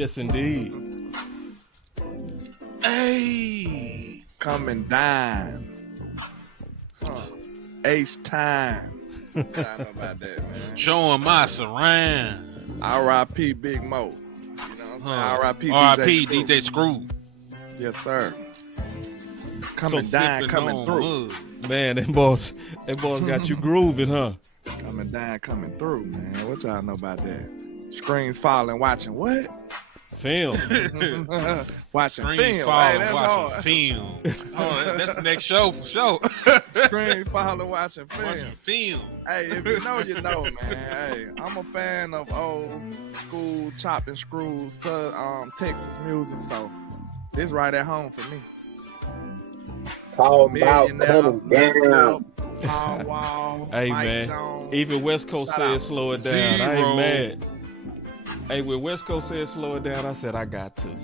Yes, indeed. Hey, Come and dine. H time. I know about that, man. showing my surround. R.I.P. Big Mo. You know what I'm saying? R.I.P. R.I.P. DJ DJ Screw. Yes, sir. Come So and dine, Sipping coming on through. mud. Man, that boss got you grooving, huh? Come and dine, coming through, man. What y'all know about that? Screens falling, watching what? Film. Watching Screen film. falling, Hey, that's watching hard. film. Oh, that's the next show for sure. Screen falling, watching film. Watching film. Hey, if you know, you know, man. Hey, I'm a fan of old school chop and screw Texas music, so this right at home for me. How about coming down? Paul Wall, Hey, Mike man. Jones. Even West Coast Shout said out. slow it down. I Zero. ain't mad. Hey, when West Coast said slow it down, I said I got to. Yeah,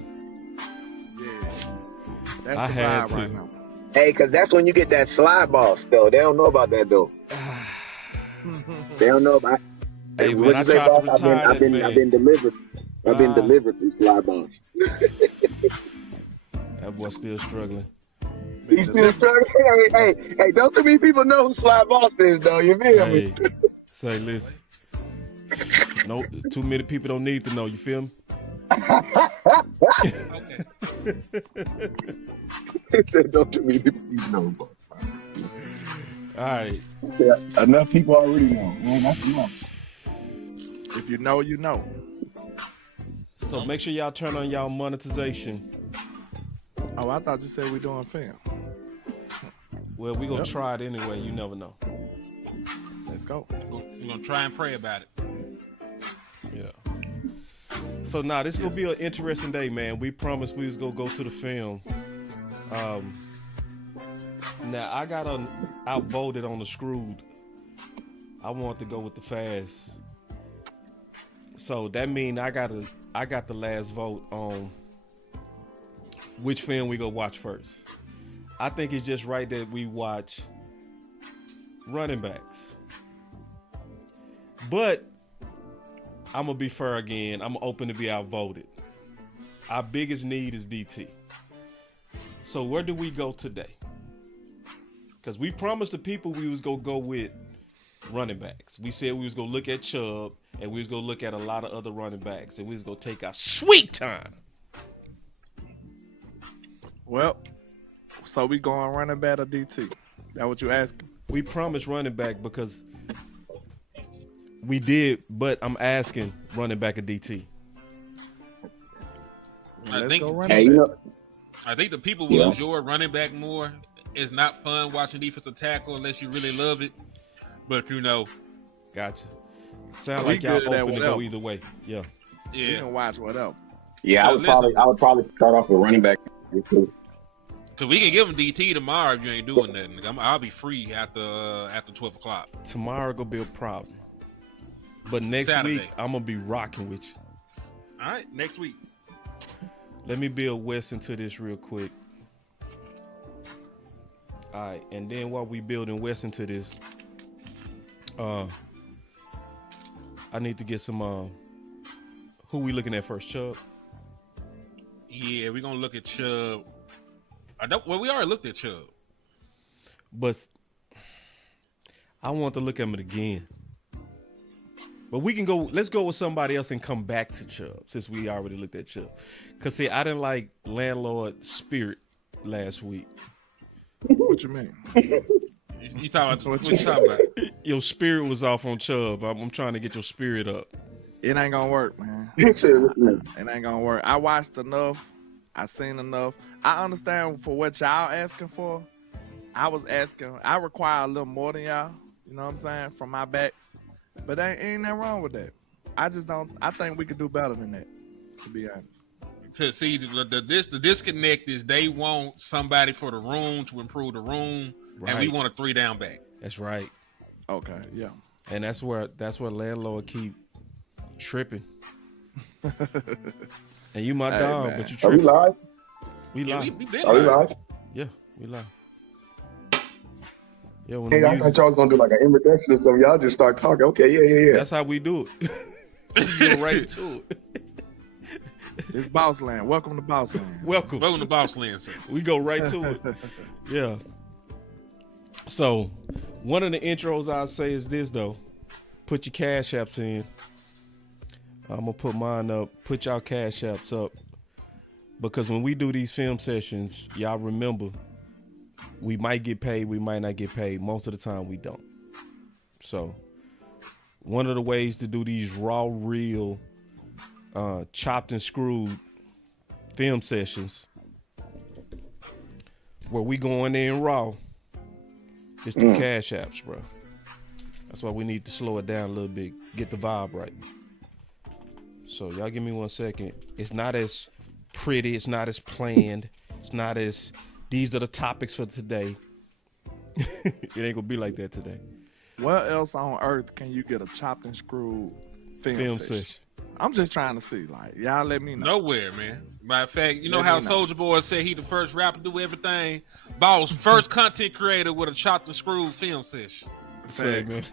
that's I the had vibe to. right now. Hey, because that's when you get that slide boss, though. They don't know about that, though. They don't know about. Hey, What man, I you say, tried to boss? retire I've been delivered. I've been delivered from slide boss. That boy still struggling. He's still struggling. Hey, don't too many people know who slide boss is, though. You feel me? Hey, say, listen. No, too many people don't need to know. You feel me? Okay. He said, don't too many people know, boss. All right. Yeah, enough people already know. Man, that's enough. If you know, you know. So make sure y'all turn on y'all monetization. Oh, I thought you said we doing film. Well, we gonna try it anyway. You never know. Let's go. We're gonna try and pray about it. Yeah. So now this is gonna be an interesting day, man. We promised we was gonna go to the film. Now I got outvoted on the screwed. I want to go with the fast. So that means I got the last vote on which film we go watch first. I think it's just right that we watch running backs. But I'm gonna be fair again. I'm open to be outvoted. Our biggest need is DT. So where do we go today? Because we promised the people we was gonna go with running backs. We said we was gonna look at Chubb and we was gonna look at a lot of other running backs and we was gonna take our sweet time. Well, so we going running back or DT? That what you asking? We promised running back because we did, but I'm asking running back or DT. Let's go running Hey, you back. know, I think the people will enjoy running back more. It's not fun watching defensive tackle unless you really love it. But you know, Gotcha. Sound We like y'all good at open to go whatever. either way. Yeah. You yeah, can watch whatever. yeah, I would probably start off with running back. because we can give them DT tomorrow if you ain't doing nothing. I'll be free after 12 o'clock. Tomorrow gonna be a problem. But next Saturday. week, I'm gonna be rocking with you. All right, next week. Let me build Wes into this real quick. All right, and then while we building Wes into this, I need to get some. Who we looking at first, Chubb? Yeah, we're gonna look at Chubb. Well, we already looked at Chubb. But I want to look at him again. But we can go. Let's go with somebody else and come back to Chubb since we already looked at Chubb. Cause see, I didn't like Landlord Spirit last week. What you mean? You talking about what you talking about? Your spirit was off on Chubb. I'm trying to get your spirit up. It ain't gonna work, man. He said, It ain't gonna work. I watched enough. I seen enough. I understand for what y'all asking for. I was asking. I require a little more than y'all. You know what I'm saying? From my backs. But ain't nothing wrong with that. I just don't. I think we could do better than that. To be honest. To see the disconnect is they want somebody for the room to improve the room, and we Right. want a 3 down back. That's right. Okay. Yeah. And that's where Landlord keep tripping. And you my Hey, dog, man. but you are we tripping. live? We Yeah, live. we been Are we live. live? Yeah, we live. Yeah, when Hey, the I music, thought y'all was gonna do like an introduction or something. Y'all just start talking. Okay, yeah. that's how we do it. Get right to it. It's Boss Land. Welcome to Boss Land. Welcome. Welcome to Boss Land, sir. We go right to it. Yeah. So, one of the intros I'll say is this, though. Put your cash apps in. I'm going to put mine up. Put y'all cash apps up. Because when we do these film sessions, y'all remember, we might get paid, we might not get paid. Most of the time, we don't. So, one of the ways to do these raw, real, chopped and screwed film sessions where we going in raw is through cash apps, bro. That's why we need to slow it down a little bit, get the vibe right. So y'all give me 1 second. It's not as pretty, it's not as planned, it's not as, these are the topics for today. It ain't gonna be like that today. Where else on earth can you get a chopped and screwed film session? I'm just trying to see, like, y'all let me know. Nowhere, man. Matter of fact, you know how Soulja Boy said he the first rapper to do everything? Boss, first content creator with a chopped and screwed film session. Say, man.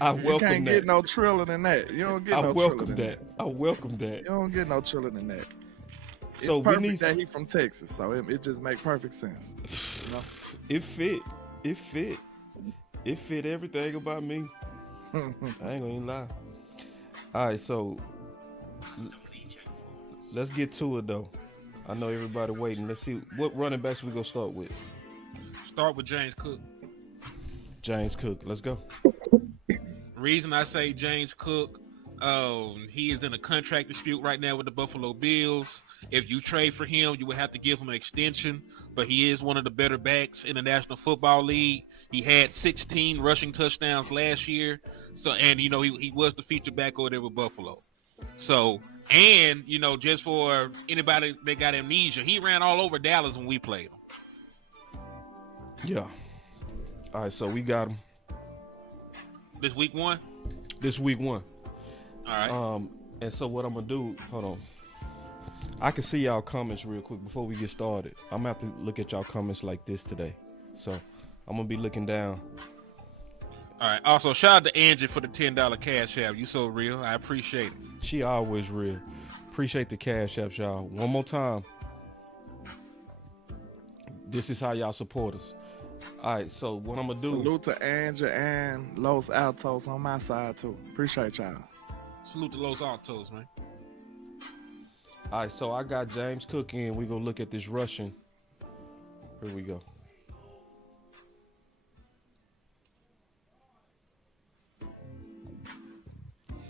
I welcome that. You can't get no triller than that. You don't get no triller than that. I welcome that. You don't get no triller than that. So it's perfect that he from Texas, so it just make perfect sense. You know? It fit. It fit. It fit everything about me. I ain't gonna even lie. All right, so let's get to it, though. I know everybody waiting. Let's see what running backs we gonna start with. Start with James Cook. James Cook, let's go. Reason I say James Cook, he is in a contract dispute right now with the Buffalo Bills. If you trade for him, you would have to give him an extension, but he is one of the better backs in the National Football League. He had 16 rushing touchdowns last year. So, and you know, he was the feature back over there with Buffalo. So, and you know, just for anybody that got amnesia, he ran all over Dallas when we played him. Yeah. All right, so we got him. This week one? This week one. All right. And so what I'm gonna do, hold on. I can see y'all comments real quick before we get started. I'm gonna have to look at y'all comments like this today. So I'm gonna be looking down. All right. Also, shout out to Angie for the $10 cash app. You so real. I appreciate it. She always real. Appreciate the cash app, y'all. One more time. This is how y'all support us. All right, so what I'm gonna do? Salute to Angie and Los Altos on my side too. Appreciate y'all. Salute to Los Altos, man. All right, so I got James Cook in. We gonna look at this rushing. Here we go.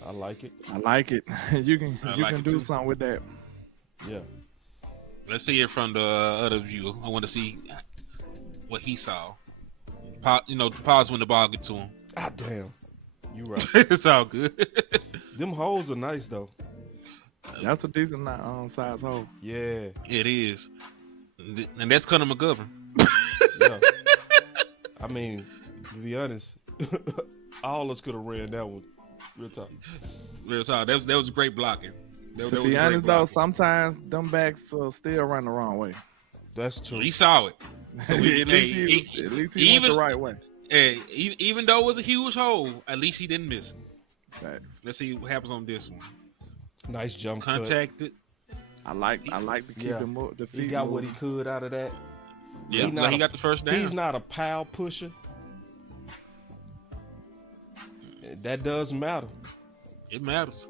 I like it. I like it. you can do something with that. Yeah. Let's see it from the other view. I want to see what he saw. Pause when the ball get to him. Ah, damn. You right. It's all good. Them holes are nice though. That's a decent size hole. Yeah. It is. And that's Conor McGovern. Yeah. I mean, to be honest, all of us could have ran that one. Real talk. Real talk. That was great blocking. To be honest, though, sometimes them backs still run the wrong way. That's true. He saw it. So at least he went the right way. Hey, even though it was a huge hole, at least he didn't miss it. Facts. Let's see what happens on this one. Nice jump Contacted. I like to keep him the feet. He got moving. what he could out of that. Yeah, he got the first down. He's not a pile pusher. That does matter. It matters.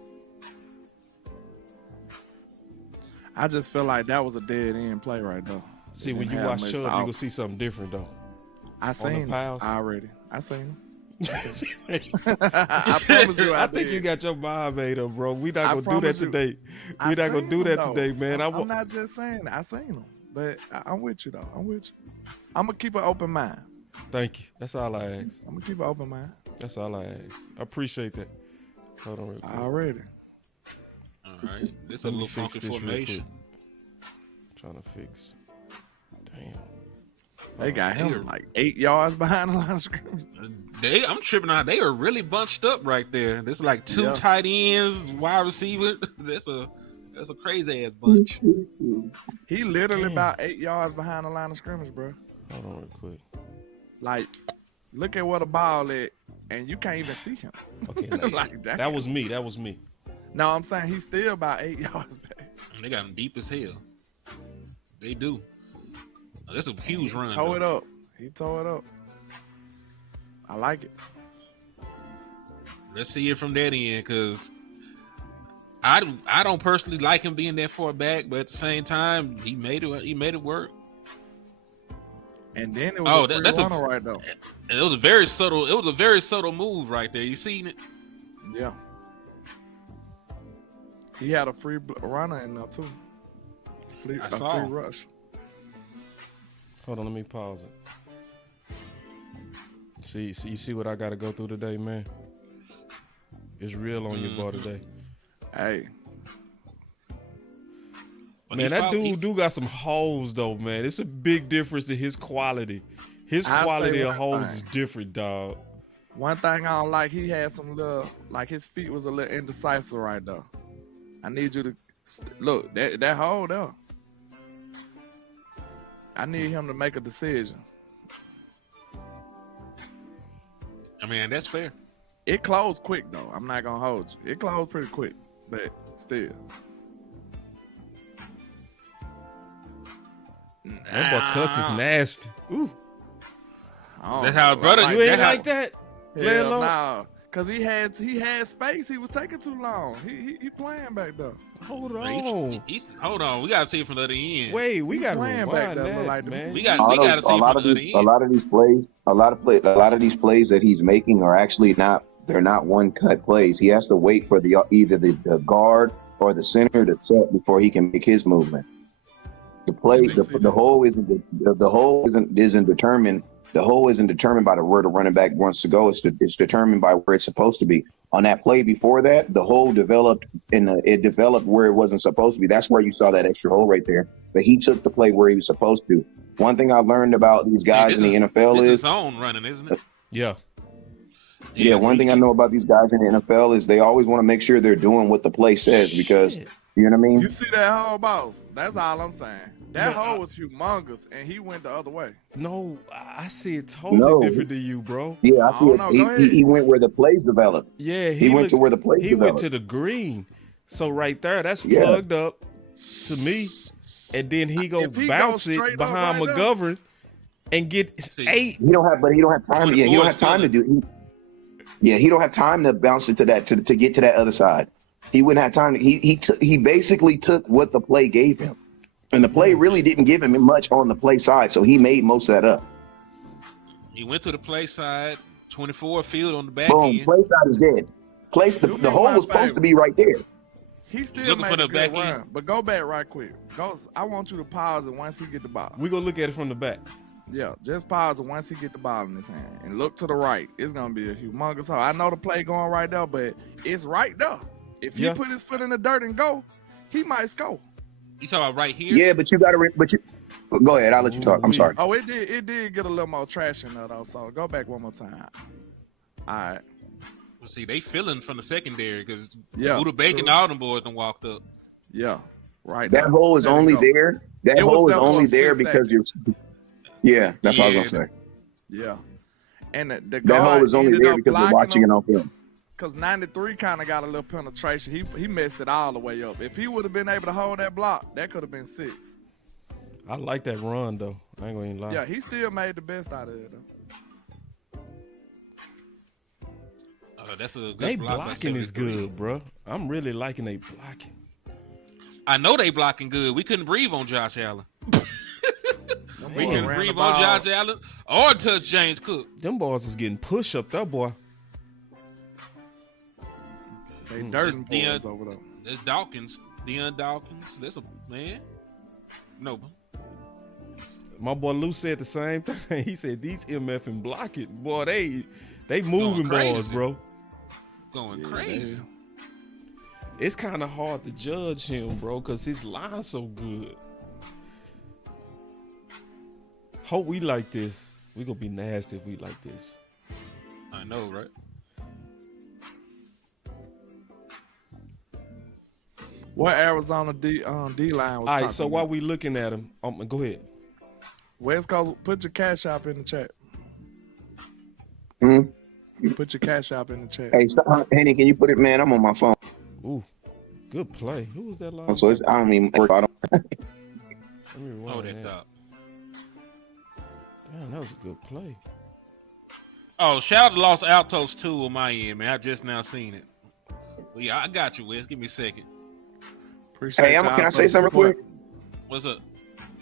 I just feel like that was a dead end play right there. See, when you watch Chubb, you gonna see something different though. I seen him already. I seen him. I promise you. I think you got your mind made up, bro. We not gonna do that today. We not gonna do that today, man. I'm not just saying I seen him, but I'm with you though. I'm with you. I'm gonna keep an open mind. Thank you. That's all I ask. I'm gonna keep an open mind. That's all I ask. I appreciate that. Hold on real quick. Already. All right. This is a little funky formation. Trying to fix. Damn. They got him like 8 yards behind the line of scrimmage. I'm tripping out. They are really bunched up right there. This is like two tight ends, wide receiver. That's a crazy ass bunch. He literally about 8 yards behind the line of scrimmage, bro. Hold on real quick. Like, look at where the ball at, and you can't even see him. Okay, like that was me. No, I'm saying he's still about 8 yards back. They got him deep as hell. They do. That's a huge run. He tore it up. He tore it up. I like it. Let's see it from that end, because I don't personally like him being that far back, but at the same time, he made it work. And then it was a free runner right there. And it was a very subtle move right there. You seen it? Yeah. He had a free runner in there too. Free rush. Hold on, let me pause it. See, you see what I got to go through today, man? It's real on your boy today. Hey. Man, that dude do got some holes, though, man. It's a big difference in his quality. His quality of holes is different, dog. One thing I don't like, he had some little, like his feet was a little indecisive right there. I need you to, look, that hole there. I need him to make a decision. I mean, that's fair. It closed quick, though. I'm not going to hold you. It closed pretty quick, but still. That boy cuts is nasty. Ooh. That's how brother. You ain't like that? Hell no. Because he had space. He was taking too long. He playing back there. Hold on. Hold on. We got to see it from the other end. Wait, we got to playing rewind back there. that, Like man. We got to see it from the other end. A lot of these plays that he's making are actually they're not one cut plays. He has to wait for either the guard or the center to set before he can make his movement. The hole isn't determined. The hole isn't determined by where the running back wants to go. It's determined by where it's supposed to be. On that play before that, the hole developed where it wasn't supposed to be. That's where you saw that extra hole right there. But he took the play where he was supposed to. One thing I've learned about these guys in the NFL is zone running, isn't it? Yeah. Yeah, one thing I know about these guys in the NFL is they always want to make sure they're doing what the play says because you know what I mean? You see that hole, boss? That's all I'm saying. That hole was humongous, and he went the other way. No, I see it totally different than you, bro. Yeah, I see it. He went where the plays developed. Yeah, he went to where the plays developed. He went to the green. So right there, that's plugged up to me. And then he bounce it behind McGovern and get 8. He don't have time. Yeah, he don't have time to do. He don't have time to bounce it to that to get to that other side. He wouldn't have time. He basically took what the play gave him. And the play really didn't give him much on the play side, so he made most of that up. He went to the play side, 24 field on the back Boom, end. play side is dead. The hole was supposed to be right there. He still made a good run, but go back right quick. I want you to pause it once he get the ball. We're going to look at it from the back. Yeah, just pause it once he get the ball in his hand. And look to the right. It's going to be a humongous hole. I know the play going right there, but it's right there. If he put his foot in the dirt and go, he might score. You talking about right here? Yeah, but you got to. Go ahead. I'll let you talk. I'm sorry. Oh, it did get a little more trash in there though. So go back one more time. All right. Well, see, they feeling from the secondary because Buda Bacon and all them boys done walked up. Yeah, right. That hole is only there. That hole is only there because you're. Yeah, that's what I was gonna say. Yeah, and the that hole is only there because you're watching it on film. Because 93 kind of got a little penetration. He messed it all the way up. If he would have been able to hold that block, that could have been 6. I like that run, though. I ain't going to lie. Yeah, he still made the best out of it, though. That's a good they block. Blocking is good, bro. I'm really liking they blocking. I know they blocking good. We couldn't breathe on Josh Allen. We couldn't breathe on Josh Allen or touch James Cook. Them boys is getting push up, that boy. They dirty boys over there. There's Dawkins, Deion Dawkins. That's a man. No. My boy Lou said the same thing. He said these MF and blocking, boy, they moving balls, bro. Going crazy. It's kind of hard to judge him, bro, because his line's so good. Hope we like this. We gonna be nasty if we like this. I know, right? What Arizona D line was all right, so while about? we looking at him, go ahead. West Coast, put your cash app in the chat. Put your cash app in the chat. Hey, Henny, can you put it, man? I'm on my phone. Ooh. good play. Who was that line? So I don't even work out. Let me rewind that that. thought. Damn, that was a good play. Oh, shout out to Los Altos too on my end, man. I just now seen it. Well, yeah, I got you, Wes. Give me a second. Appreciate Hey, y'all can I for say the something real support. quick? What's up?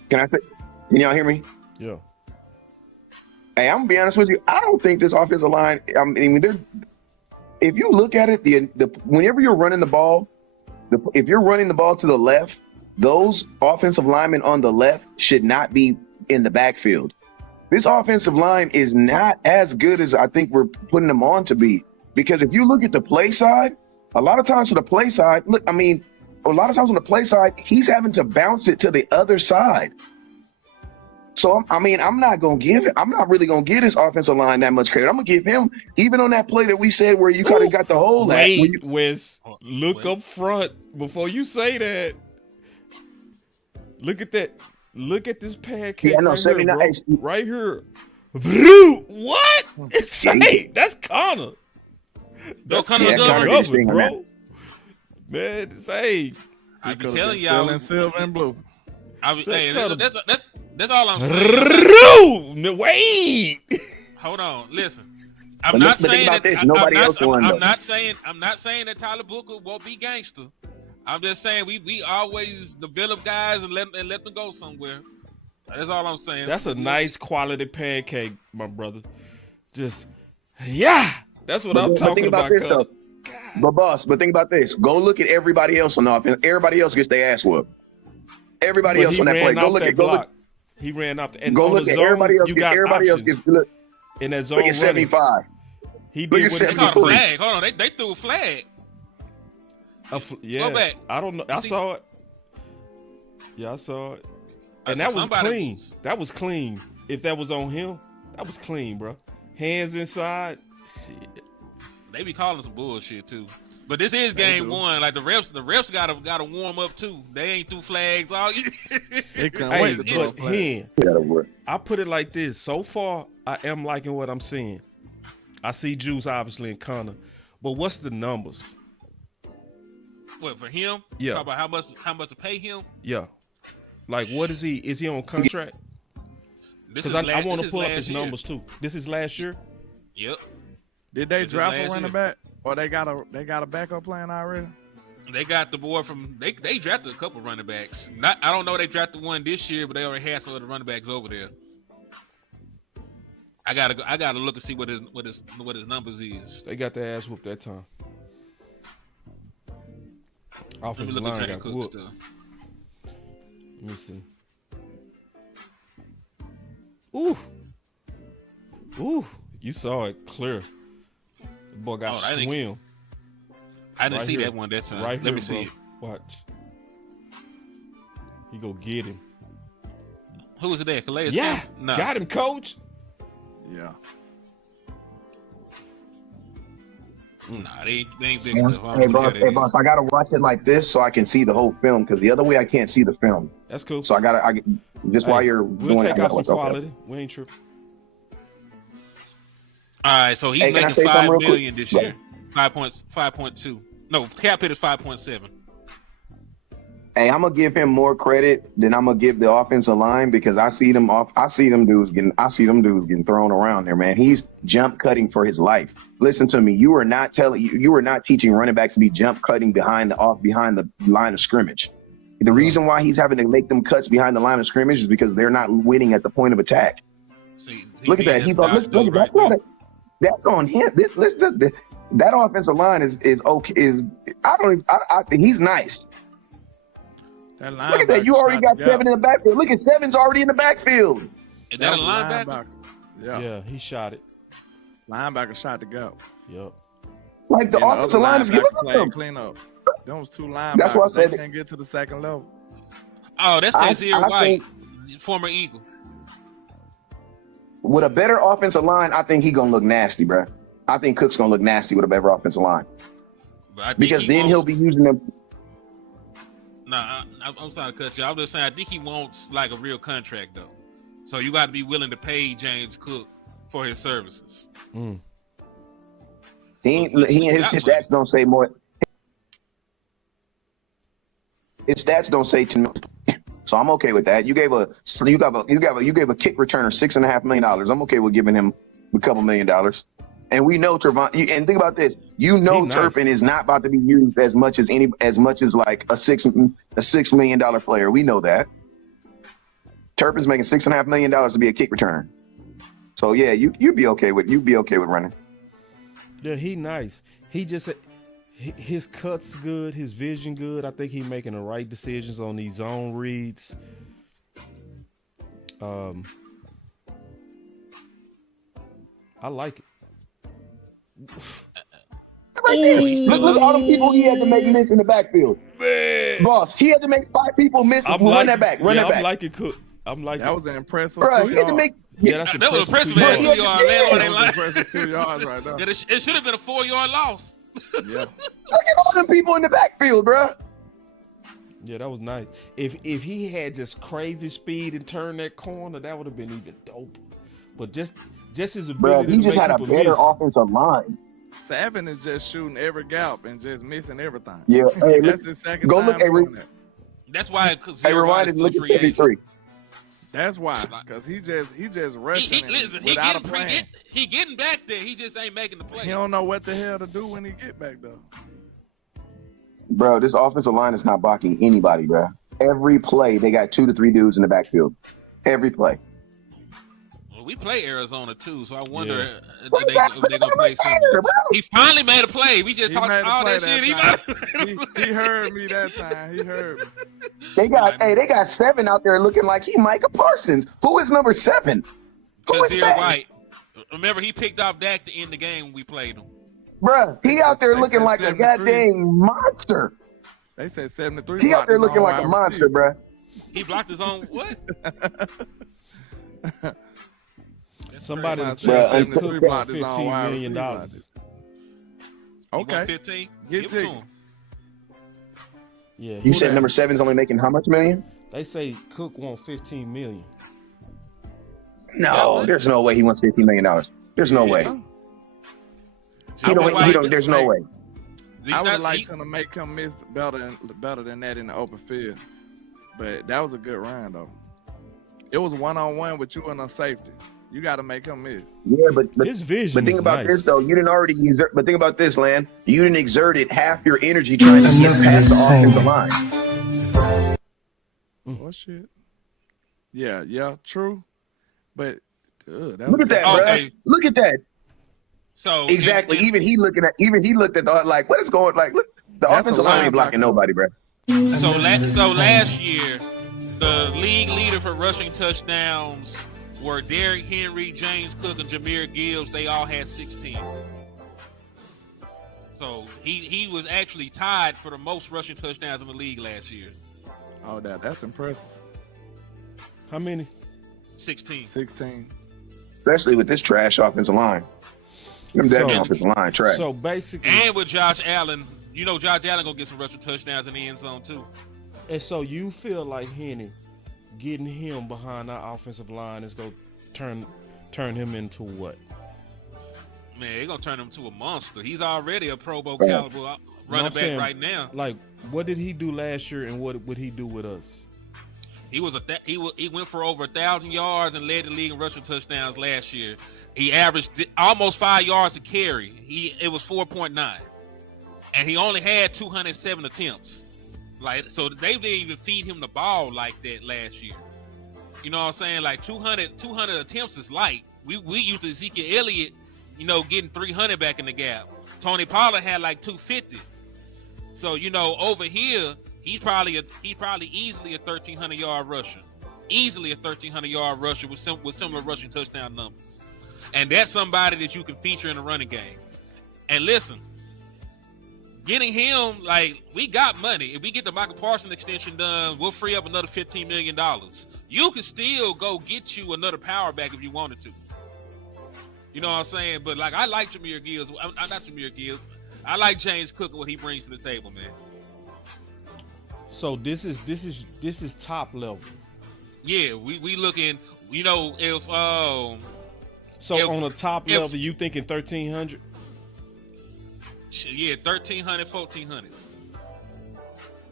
Can y'all hear me? Yeah. Hey, I'm gonna be honest with you. I don't think this offensive line. I mean, if you look at it, whenever you're running the ball, if you're running the ball to the left, those offensive linemen on the left should not be in the backfield. This offensive line is not as good as I think we're putting them on to be. Because if you look at the play side, a lot of times on the play side, he's having to bounce it to the other side. So, I'm not really going to give his offensive line that much credit. I'm going to give him, even on that play that we said where you kind of got the hole Wait, Wes, look up front before you say that. Look at that. Look at this pancake right 79. here, bro. Right here. What? That's Connor. That's Connor Governor, bro. Man, say. I be Could've telling been y'all. still in silver and blue. Hey, that's all I'm saying. No, wait. Hold on, listen. But think about this. Nobody else won, though. I'm not saying that Tyler Booker won't be gangster. I'm just saying we always develop guys and let them go somewhere. That's all I'm saying. That's a nice quality pancake, my brother. Just that's what I'm talking about. But think about this. Go look at everybody else on the offense. Everybody else gets their ass whooped. Everybody else on that play. Go look. He ran off the. And go look at everybody else. Everybody else gets look in that zone. Look at 75. He look did at what 73. They caught a flag. Hold on, they threw a flag. Yeah, Go back. I don't know. I saw it. Yeah, I saw it. And that was clean. That was clean. If that was on him, that was clean, bro. Hands inside. Shit. They be calling some bullshit too. But this is game one. Like the refs gotta warm up too. They ain't threw flags all year. They couldn't wait to throw a But flag. I put it like this. So far, I am liking what I'm seeing. I see Juice obviously in Connor. But what's the numbers? What, for him? Yeah. Talk about how much to pay him? Yeah. Like, what is he? Is he on contract? Because I want to pull up his numbers too. This is last year? Yep. Did they draft a running back? Or they got a backup plan already? They got the boy from they drafted a couple running backs. I don't know they drafted one this year, but they already had some of the running backs over there. I gotta look and see what his numbers is. They got their ass whooped that time. Offensive line got whooped. Let me see. Ooh, you saw it clear. The boy got swim. I didn't see that one that time. Right Let here, me see bro. it. Watch. He go get him. Who was it there? Calais? Yeah, no. Got him, coach. Yeah. Nah, they ain't big Hey, enough. boss, I gotta watch it like this so I can see the whole film because the other way I can't see the film. That's cool. So while you're we'll doing take it, out some quality. We ain't tripping. All right, so he's making $5 million this year. 5.2. No, cap hit is 5.7. Hey, I'm gonna give him more credit than I'm gonna give the offensive line because I see them dudes getting thrown around there, man. He's jump cutting for his life. Listen to me. You are not teaching running backs to be jump cutting behind the line of scrimmage. The reason why he's having to make them cuts behind the line of scrimmage is because they're not winning at the point of attack. See, look at that. He's on. Look, that's on him. That offensive line is okay. I think he's nice. Look at that. You already got 7 in the backfield. Look at 7's already in the backfield. Is that a linebacker? Yeah, he shot it. Linebacker shot to go. Yep. Like the offensive line is getting clean up. Those two linebackers. That's why I said they can't get to the second level. Oh, that's Kazir White, former Eagle. With a better offensive line, I think he's gonna look nasty, bro. I think Cook's gonna look nasty with a better offensive line. Because then he'll be using them. Nah, I'm sorry to cut you. I'm just saying I think he wants like a real contract though. So you got to be willing to pay James Cook for his services. He and his stats don't say more. his stats don't say 10 million. So I'm okay with that. You gave a kick returner $6.5 million. I'm okay with giving him a couple $1 million. And we know Trevon. And think about this. Nice. Turpin is not about to be used as much as like a $6 million player. We know that. Turpin's making $6.5 million to be a kick returner. So yeah, you'd be okay with running. Yeah, he nice. He just his cuts good, his vision good. I think he making the right decisions on these zone reads. I like it. Look at all the people he had to make miss in the backfield. Man. Boss, he had to make 5 people miss. Run that back. I'm liking Cook. That was an impressive Bro, 2 he had to yards. make. that's That was impressive. 2 Man. yards. 2 yard. Landlord That ain't was lying. impressive 2 yards right there. It should have been a 4-yard loss. Yeah. Look at all them people in the backfield, bro. Yeah, that was nice. If he had just crazy speed and turned that corner, that would have been even dope. But just his Bro, ability he to just make had a people better miss. offensive line. Savin is just shooting every gap and just missing everything. Yeah, hey, That's his second go time look. Hey, doing that. That's why. hey, rewind and look at 73. That's why, because he just rushing Listen, without a plan. He getting back there. He just ain't making the play. He don't know what the hell to do when he get back there. Bro, this offensive line is not blocking anybody, bro. Every play, they got 2 to 3 dudes in the backfield. Every play. Well, we play Arizona too, so I wonder Yeah. if they're gonna play something. He finally made a play. We just He talked made a all play that shit. that He heard me that time. He heard me. They got 7 out there looking like he Micah Parsons. Who is number 7? Who is Kazir that? White. Remember, he picked off Dak to end the game when we played him. Bruh, he out there They looking said like a 73. goddamn monster. They said 73. He out there blocked his looking own like a wide monster, receiver. bruh. He blocked his own what? Somebody in the Bruh, chat said 73 Cook blocked want his own $15 wide million. receiver. He want Okay. 15. Get Give it to jiggy. him. Yeah, You said number 7's only making how much million? They say Cook want $15 million. No, there's no way he wants $15 million. There's no way. He don't. There's no way. I would like to make him miss better than that in the open field. But that was a good run though. It was 1-on-1 with you and a safety. You got to make him miss. Yeah, but His vision. But think is about nice. this though. You didn't already exert. But think about this, Land. You didn't exert it half your energy trying to get past the offensive line. Oh shit. Yeah, true. But that Look at that, bro. Okay. Look at that. So Exactly. Even he looked at the like, what is going like? Look, the That's offensive a line ain't linebacker. blocking nobody, bro. So last year, the league leader for rushing touchdowns were Derrick Henry, James Cook, and Jahmyr Gibbs. They all had 16. So he was actually tied for the most rushing touchdowns in the league last year. Oh, that's impressive. How many? 16. 16. Especially with this trash offensive line. Them damn So- offensive line trash. So basically, And with Josh Allen, you know Josh Allen gonna get some rushing touchdowns in the end zone too. and so you feel like Henny getting him behind our offensive line is going to turn him into what? Man, they're gonna turn him to a monster. He's already a Pro Bowl Yes. caliber I'm running back saying, right now. Like, what did he do last year, and what would he do with us? He went for over 1,000 yards and led the league in rushing touchdowns last year. He averaged almost 5 yards a carry. It was 4.9, and he only had 207 attempts. Like, so they didn't even feed him the ball like that last year. You know what I'm saying? Like 200 attempts is light. We used to Ezekiel Elliott, getting 300 back in the gap. Tony Pollard had like 250. So over here, he's probably easily a 1,300 yard rusher. Easily a 1,300 yard rusher with similar rushing touchdown numbers. And that's somebody that you can feature in the running game. And listen, getting him, like, we got money. If we get the Michael Parsons extension done, we'll free up another $15 million. You can still go get you another power back if you wanted to. You know what I'm saying? But like, I like Jahmyr Gibbs. I'm not Jahmyr Gibbs. I like James Cook and what he brings to the table, man. So this is top level. Yeah, we looking. If So If- on the top if- level, you thinking 1,300? yeah, 1,300, 1,400.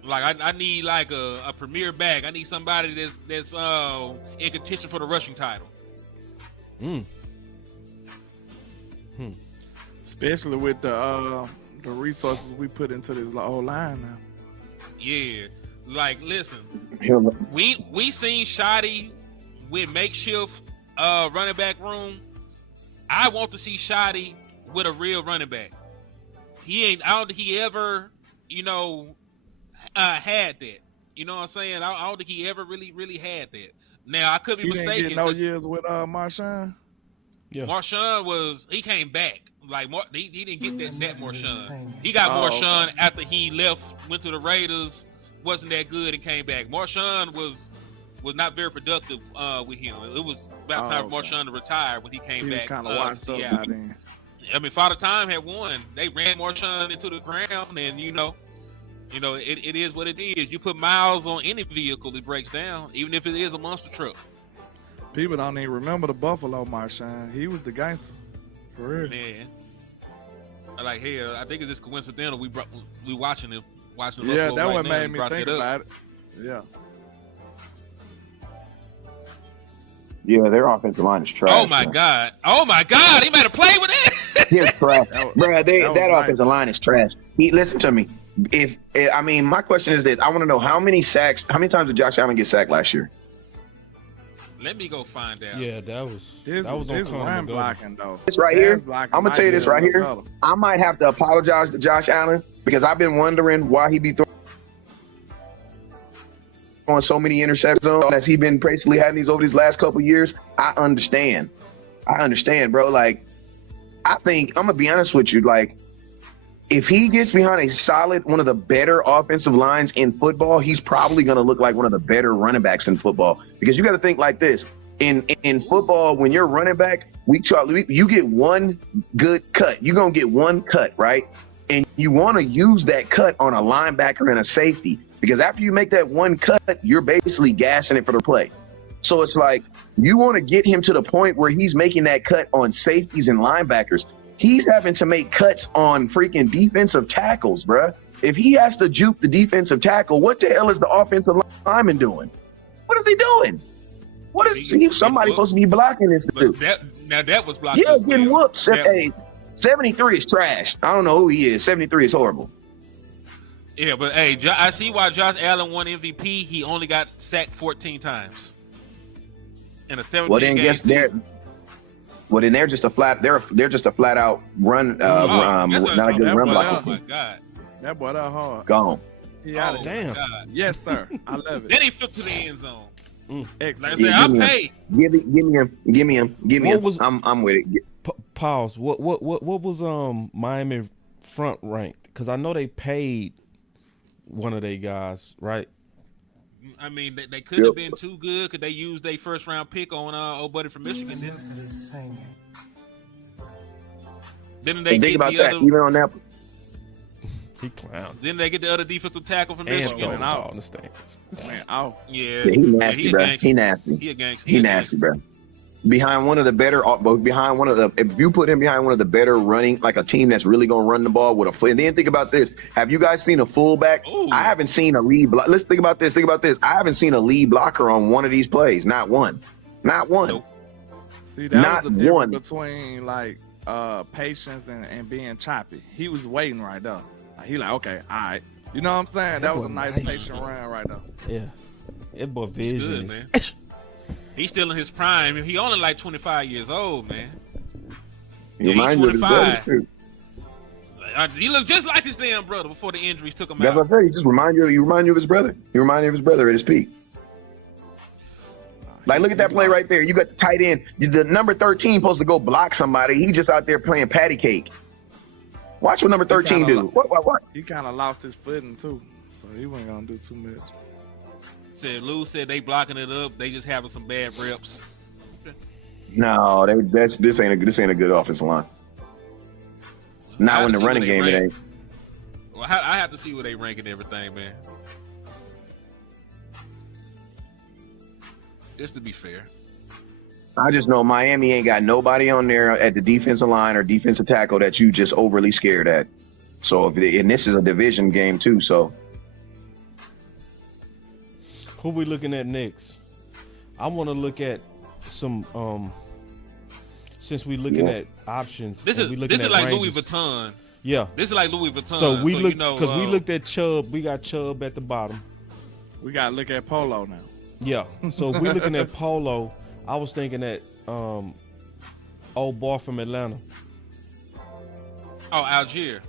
Like I need like a premier back. I need somebody that's in contention for the rushing title. Especially with the resources we put into this whole line now. Yeah, like listen, He'll- we seen Shoddy with makeshift running back room. I want to see Shoddy with a real running back. I don't think he ever, had that. You know what I'm saying? I don't think he ever really had that. Now I could be He mistaken. didn't get no years with Marshawn. Yeah. Marshawn he came back. Like he didn't get that Marshawn. He got Marshawn after he left, went to the Raiders, wasn't that good, and came back. Marshawn was not very productive with him. It was about time for Marshawn to retire when he came back. Kind of washed up by then. I mean, Father Time had won. They ran Marshawn into the ground, and it is what it is. You put miles on any vehicle, it breaks down, even if it is a monster truck. People don't even remember the Buffalo Marshawn. He was the gangster, for real. Man, like hell, I think it's just coincidental. We watching it. Yeah, that what made me think about it. Yeah. Yeah, their offensive line is trash. Oh my god! He made a play with it. He's trash, bro. That nice. offensive line is trash. Listen to me. My question is this: I want to know how many times did Josh Allen get sacked last year? Let me go find out. Yeah, that was This on run the blocking though. This right here, blocking I'm gonna tell you this right here. I might have to apologize to Josh Allen because I've been wondering why he be throwing so many interceptions as he been basically having these over these last couple of years. I understand, bro. Like, I think I'm gonna be honest with you. Like, if he gets behind a solid one of the better offensive lines in football, he's probably gonna look like one of the better running backs in football. Because you got to think like this: in football, when you're running back, you get one good cut. You're gonna get one cut, right? And you want to use that cut on a linebacker and a safety. Because after you make that one cut, you're basically gassing it for the play. So it's like you want to get him to the point where he's making that cut on safeties and linebackers. He's having to make cuts on freaking defensive tackles, bruh. If he has to juke the defensive tackle, what the hell is the offensive lineman doing? What are they doing? What is somebody supposed to be blocking this dude? That was blocking. Yeah, getting whooped. 73 is trash. I don't know who he is. 73 is horrible. Yeah, but hey, I see why Josh Allen won MVP. He only got sacked 14 times in a 17 game season. They're just a flat out run. Not a good run block. Oh my god, that boy that hard. Gone. Yeah, damn. Yes, sir. I love it. Then he flipped to the end zone. Excellent. Like I said, I'm paid. Give me him. I'm with it. Pause. What was Miami front ranked? Because I know they paid one of their guys, right? I mean, they could have been too good. Could they use their first round pick on old buddy from Michigan? Didn't they think get about the that? other? Even on that, He clowned. Didn't they get the other defensive tackle from And Michigan? throwing out in the stands. Man, oh. Yeah, he nasty, bro. He nasty. He a gangster. He nasty, bro. Behind one of the better, if you put him behind one of the better running, like a team that's really gonna run the ball with a foot. And then think about this: have you guys seen a fullback? Ooh. I haven't seen a lead. Let's think about this. I haven't seen a lead blocker on one of these plays. Not one. Nope. See, that Not was the difference one. between like patience and being choppy. He was waiting right there. Like, he like, okay, all right. You know what I'm saying? That was a nice patient run right there. Yeah. That boy vision good, is. man. He's still in his prime. He only like 25 years old, man. He reminds you of his brother, too. He looked just like his damn brother before the injuries took him That's out. what I said. He just remind you of his brother. He reminded you of his brother at his peak. Like, look at that play right there. You got the tight end. The number 13 supposed to go block somebody. He just out there playing patty cake. Watch what number 13 do. What? He kind of lost his footing too, so he wasn't gonna do too much. Lou said they blocking it up. They just having some bad reps. No, this ain't a good offensive line. Not in the running game, it ain't. Well, I have to see where they rank and everything, man. Just to be fair. I just know Miami ain't got nobody on there at the defensive line or defensive tackle that you just overly scared at. So and this is a division game too, so Who we looking at next? I want to look at some since we looking at options. This and is looking at like ranges. Louis Vuitton. Yeah. This is like Louis Vuitton. So we look you know, because we looked at Chubb. We got Chubb at the bottom. We gotta look at Polo now. Yeah. So if we looking at Polo, I was thinking that old boy from Atlanta. Oh, Algier.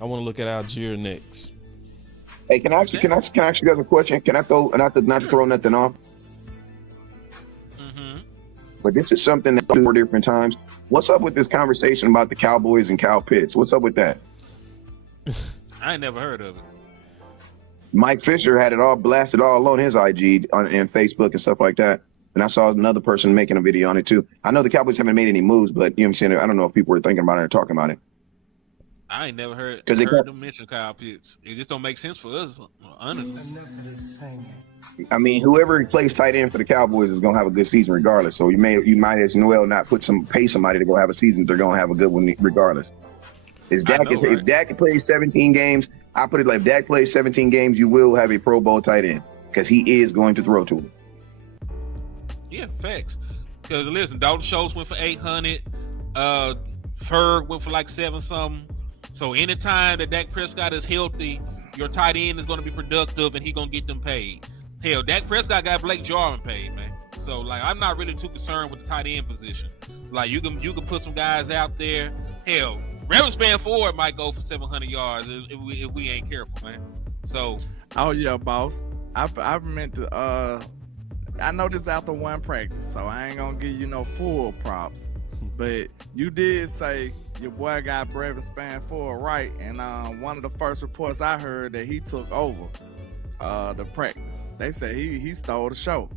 I want to look at Algier next. Hey, can I ask you guys a question? Can I throw not to throw nothing off? Mm-hmm. But this is something that 4 different times. What's up with this conversation about the Cowboys and Cal Pitts? What's up with that? I ain't never heard of it. Mike Fisher had it all blasted all on his IG and Facebook and stuff like that. And I saw another person making a video on it too. I know the Cowboys haven't made any moves, but you know what I'm saying? I don't know if people were thinking about it or talking about it. I ain't never heard Because them mention Kyle Pitts. It just don't make sense for us, honestly. I mean, whoever plays tight end for the Cowboys is gonna have a good season regardless. So you might as well not pay somebody to go have a season. They're gonna have a good one regardless. If Dak plays 17 games, I put it like if Dak plays 17 games, you will have a Pro Bowl tight end because he is going to throw to him. Yeah, facts. Because listen, Dalton Schultz went for 800. Ferg went for like 7 something. So anytime that Dak Prescott is healthy, your tight end is going to be productive and he going to get them paid. Hell, Dak Prescott got Blake Jarwin paid, man. So like, I'm not really too concerned with the tight end position. Like you can put some guys out there. Hell, Ravenspan Ford might go for 700 yards if we ain't careful, man. So. Oh yeah, boss. I meant to. I know this after one practice, so I ain't gonna give you no full props. But you did say your boy got Ravenspan Ford right, and one of the first reports I heard that he took over the practice. They said he stole the show.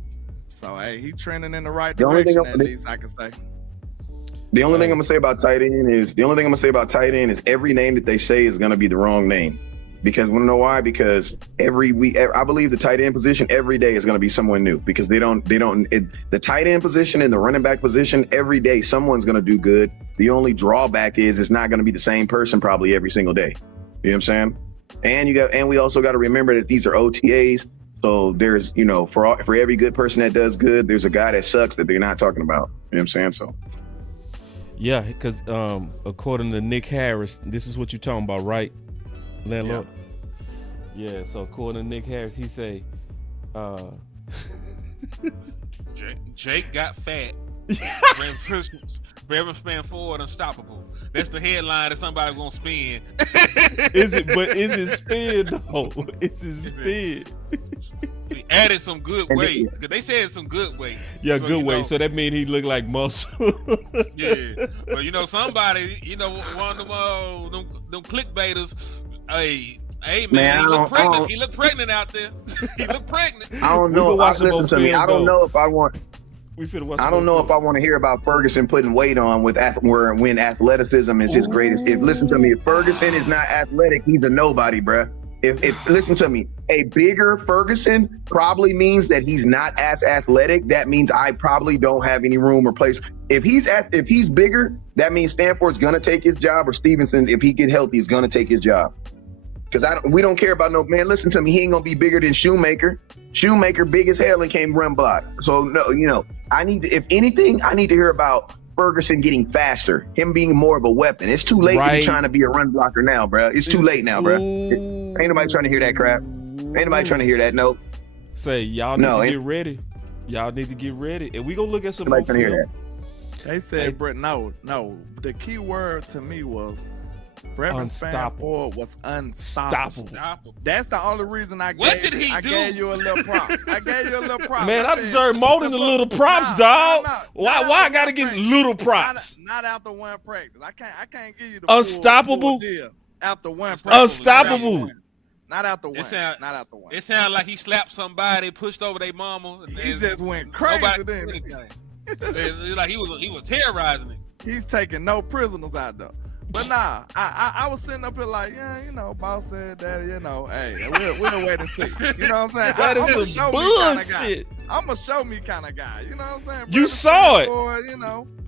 So hey, he trending in the right direction. At least I can say. The only thing I'm gonna say about tight end is every name that they say is gonna be the wrong name. Because want to know why? Because every week, I believe the tight end position every day is going to be someone new. Because the tight end position and the running back position every day someone's going to do good. The only drawback is it's not going to be the same person probably every single day. You know what I'm saying? And we also got to remember that these are OTAs. So there's for every good person that does good, there's a guy that sucks that they're not talking about. You know what I'm saying? So. Yeah, because according to Nick Harris, this is what you're talking about, right? Landlord. Yeah, so according to Nick Harris, he say Jake got fat. Ravenspan Ford unstoppable. That's the headline that somebody's gonna spin. Is it spin though? Is it spin? He added some good weight because they said some good weight. Yeah, so, good weight. So that means he look like muscle. Yeah, but somebody, one of them clickbaiters. Hey, man, he look pregnant. He look pregnant out there. He look pregnant. I don't know. Listen to me. I don't know if I want. I don't know if I want to hear about Ferguson putting weight on when athleticism is his greatest. Listen to me, if Ferguson is not athletic, he's a nobody, bruh. If listen to me, a bigger Ferguson probably means that he's not as athletic. That means I probably don't have any room or place. If he's bigger, that means Stanford's gonna take his job, or Stevenson, if he get healthy, is gonna take his job. Because we don't care about no man. Listen to me, he ain't gonna be bigger than Shoemaker. Shoemaker big as hell and can't run block. So no, if anything, I need to hear about Ferguson getting faster, him being more of a weapon. It's too late to be trying to be a run blocker now, bro. It's too late now, bro. Ain't nobody trying to hear that crap. Ain't nobody trying to hear that. No. Say y'all need to get ready. Y'all need to get ready, and we gonna look at some more film. Hear that. They said, Brett. No. The key word to me was Ravenspan Ford was unstoppable. That's the only reason I gave you a little props. Man, I deserve more than a little props, dog. Why I gotta get little props? Not after one practice. I can't give you the unstoppable full deal after one practice. Unstoppable. Not after one. Not after one. It sounded like he slapped somebody, pushed over their mama. He just went crazy then. Like he was terrorizing it. He's taking no prisoners out there. But nah, I was sitting up here like, boss said that, hey, we'll wait and see. You know what I'm saying? That is some bullshit. I'm a show me kind of guy. You know what I'm saying? You saw it.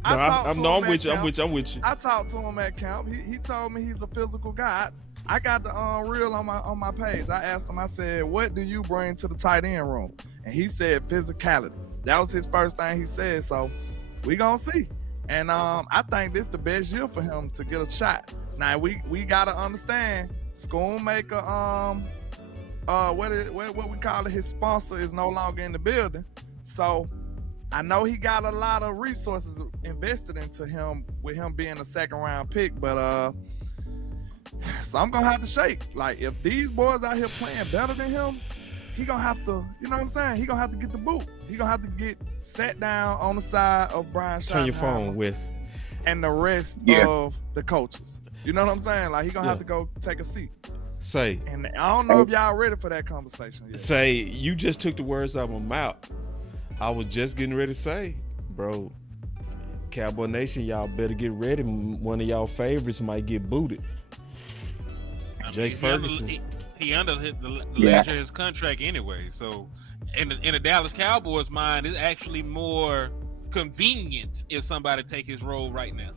I'm with you. I'm with you. I talked to him at camp. He told me he's a physical guy. I got the reel on my page. I asked him, I said, what do you bring to the tight end room? And he said physicality. That was his first thing he said. So we gonna see. And I think this the best year for him to get a shot. Now we gotta understand, Schoonmaker, what we call it, his sponsor is no longer in the building. So I know he got a lot of resources invested into him with him being a second round pick, but so I'm gonna have to shake. Like, if these boys out here playing better than him, he gonna have to, you know what I'm saying? He gonna have to get the boot. He gonna have to get sat down on the side of Brian Schottenheimer. Turn your phone, Wes. And the rest of the coaches. You know what I'm saying? Like, he gonna have to go take a seat. Say. And I don't know if y'all ready for that conversation yet. Say, you just took the words out of my mouth. I was just getting ready to say, bro, Cowboy Nation, y'all better get ready. One of y'all favorites might get booted. Jake Ferguson. He under the last year of his contract anyway. So in the Dallas Cowboys' mind, it's actually more convenient if somebody take his role right now.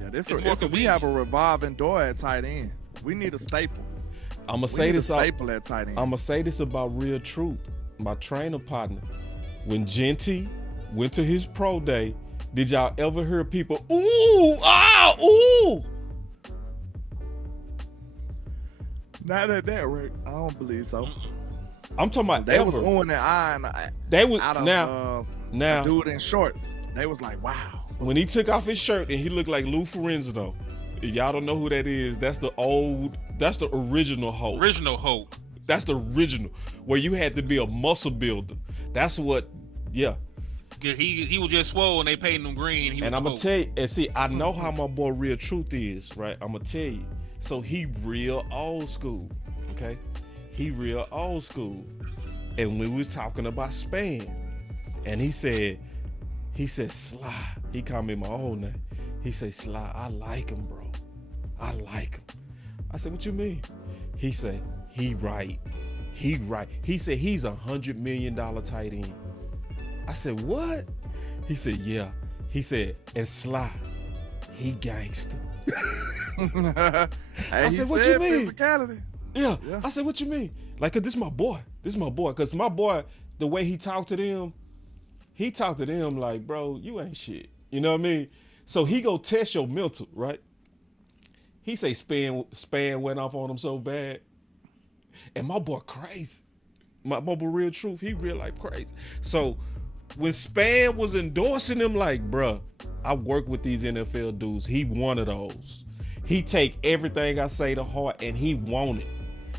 Yeah, we have a revolving door at tight end. We need a staple. I'm gonna say this. Staple at tight end. I'm gonna say this about real truth. My trainer partner, when Genty went to his pro day, did y'all ever hear people, ooh, ah, ooh? Not at that rate. I don't believe so. I'm talking about they ever. was on the eye. They was out of, now dude in shorts. They was like, wow. When he took off his shirt and he looked like Lou Ferrigno. If y'all don't know who that is, that's the original Hulk. Original Hulk. That's the original, where you had to be a muscle builder. That's what, yeah. He was just swole and they paid him green. And I'm gonna tell you, and see, I know how my boy Real Truth is, right? I'm gonna tell you. So he real old school, okay? He real old school. And we was talking about Span, and he said, Sly. He called me my old name. He said, Sly, I like him, bro. I like him. I said, what you mean? He said, he right. He said, he's $100 million tight end. I said, what? He said, yeah. He said, and Sly, he gangster. Hey, I said, what you mean? Physicality. Yeah. I said, what you mean? Like, cause this is my boy. Cause my boy, the way he talked to them like, bro, you ain't shit. You know what I mean? So he go test your mental, right? He say Span went off on him so bad. And my boy crazy. My boy Real Truth, he real life crazy. So when Span was endorsing him, like, bruh, I work with these NFL dudes. He one of those. He take everything I say to heart and he want it.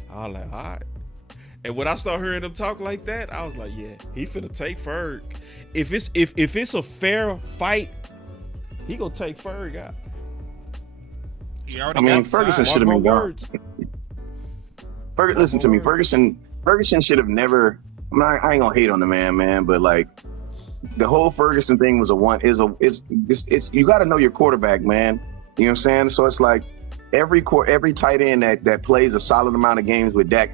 I was like, all right. And when I start hearing him talk like that, I was like, yeah, he finna take Ferg. If it's a fair fight, he gonna take Ferg out. I mean, Ferguson should have been gone. Listen to me, Ferguson should have never. I ain't gonna hate on the man, but like the whole Ferguson thing was it's you got to know your quarterback, man. You know what I'm saying? So it's like every tight end that plays a solid amount of games with Dak,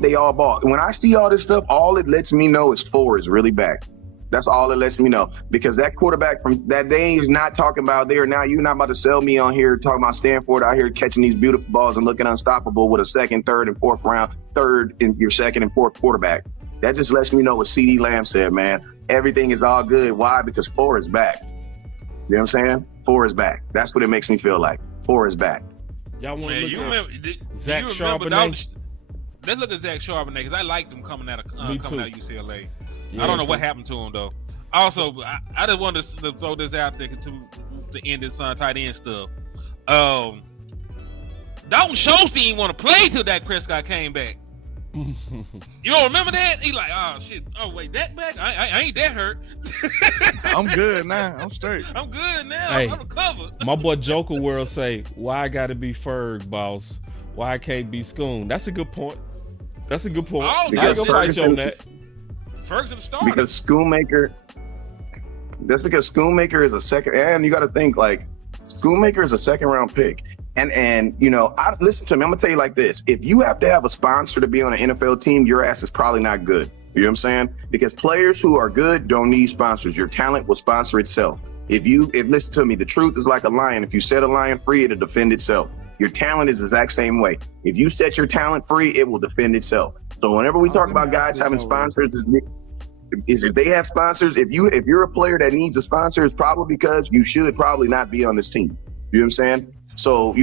they all ball. When I see all this stuff, all it lets me know is 4 is really back. That's all it lets me know, because that quarterback from that they ain't not talking about there now. You're not about to sell me on here talking about Stanford out here catching these beautiful balls and looking unstoppable with a second, third, and fourth round, third in your second and fourth quarterback. That just lets me know what CeeDee Lamb said, man. Everything is all good. Why? Because 4 is back. You know what I'm saying? 4 is back. That's what it makes me feel like. 4 is back. Y'all want to look at Zach Charbonnet? Let's look at Zach Charbonnet, because I liked him coming out of UCLA. Yeah, I don't know what happened to him though. Also, I just wanted to throw this out there to end this tight end stuff. Dalton Schultz didn't want to play till Dak Prescott came back. You don't remember that? He like, oh shit. Oh wait, Dak back? I ain't that hurt. I'm good now. I'm straight. I'm good now. Hey, I'm recovered. My boy Joker World say, why I gotta be Ferg, boss? Why I can't be Schoon? That's a good point. I ain't gonna fight you on that. Ferguson started. Because Schoonmaker is a second, and you got to think like Schoonmaker is a second round pick. And you know, listen to me, I'm gonna tell you like this. If you have to have a sponsor to be on an NFL team, your ass is probably not good. You know what I'm saying? Because players who are good don't need sponsors. Your talent will sponsor itself. If listen to me, the truth is like a lion. If you set a lion free, it'll defend itself. Your talent is the exact same way. If you set your talent free, it will defend itself. So whenever we talk about guys having sponsors, is if they have sponsors, if you're a player that needs a sponsor, it's probably because you should probably not be on this team. You know what I'm saying? So,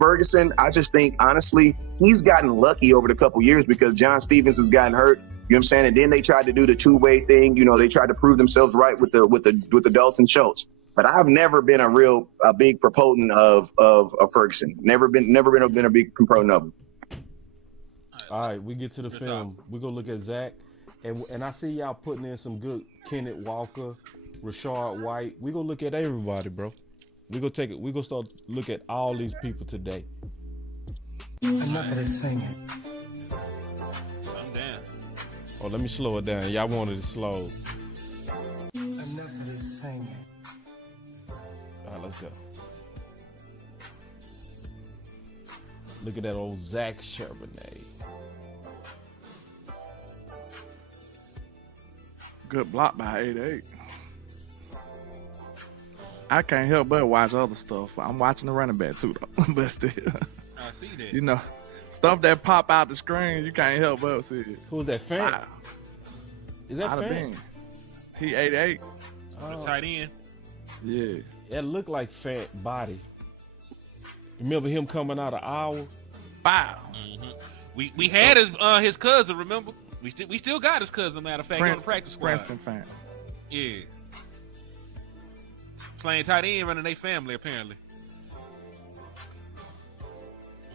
Ferguson, I just think, honestly, he's gotten lucky over the couple years because John Stevens has gotten hurt. You know what I'm saying? And then they tried to do the two-way thing. They tried to prove themselves right with the Dalton Schultz. But I've never been a big proponent of Ferguson. Never been a big proponent of him. All right, we get to the film. We go look at Zach, and I see y'all putting in some good Kenneth Walker, Rashard White. We go look at everybody, bro. We go take it. We go start look at all these people today. Enough of this singing. I'm down. Oh, let me slow it down. Y'all wanted it slow. Enough of this singing. All right, let's go. Look at that old Zach Charbonnet. Good block by 88. I can't help but watch other stuff. I'm watching the running back too, though. But still, I see that. stuff that pop out the screen, you can't help but see it. Who's that, Fant? Wow. Is that I'd have Fant? been. He 88. The tight end. Yeah. It looked like Fant body. Remember him coming out of Iowa? Wow. Mm-hmm. We had his cousin. Remember? We still got his cousin. Matter of fact, on the practice squad. Princeton fan. Yeah. Playing tight end, running their family apparently.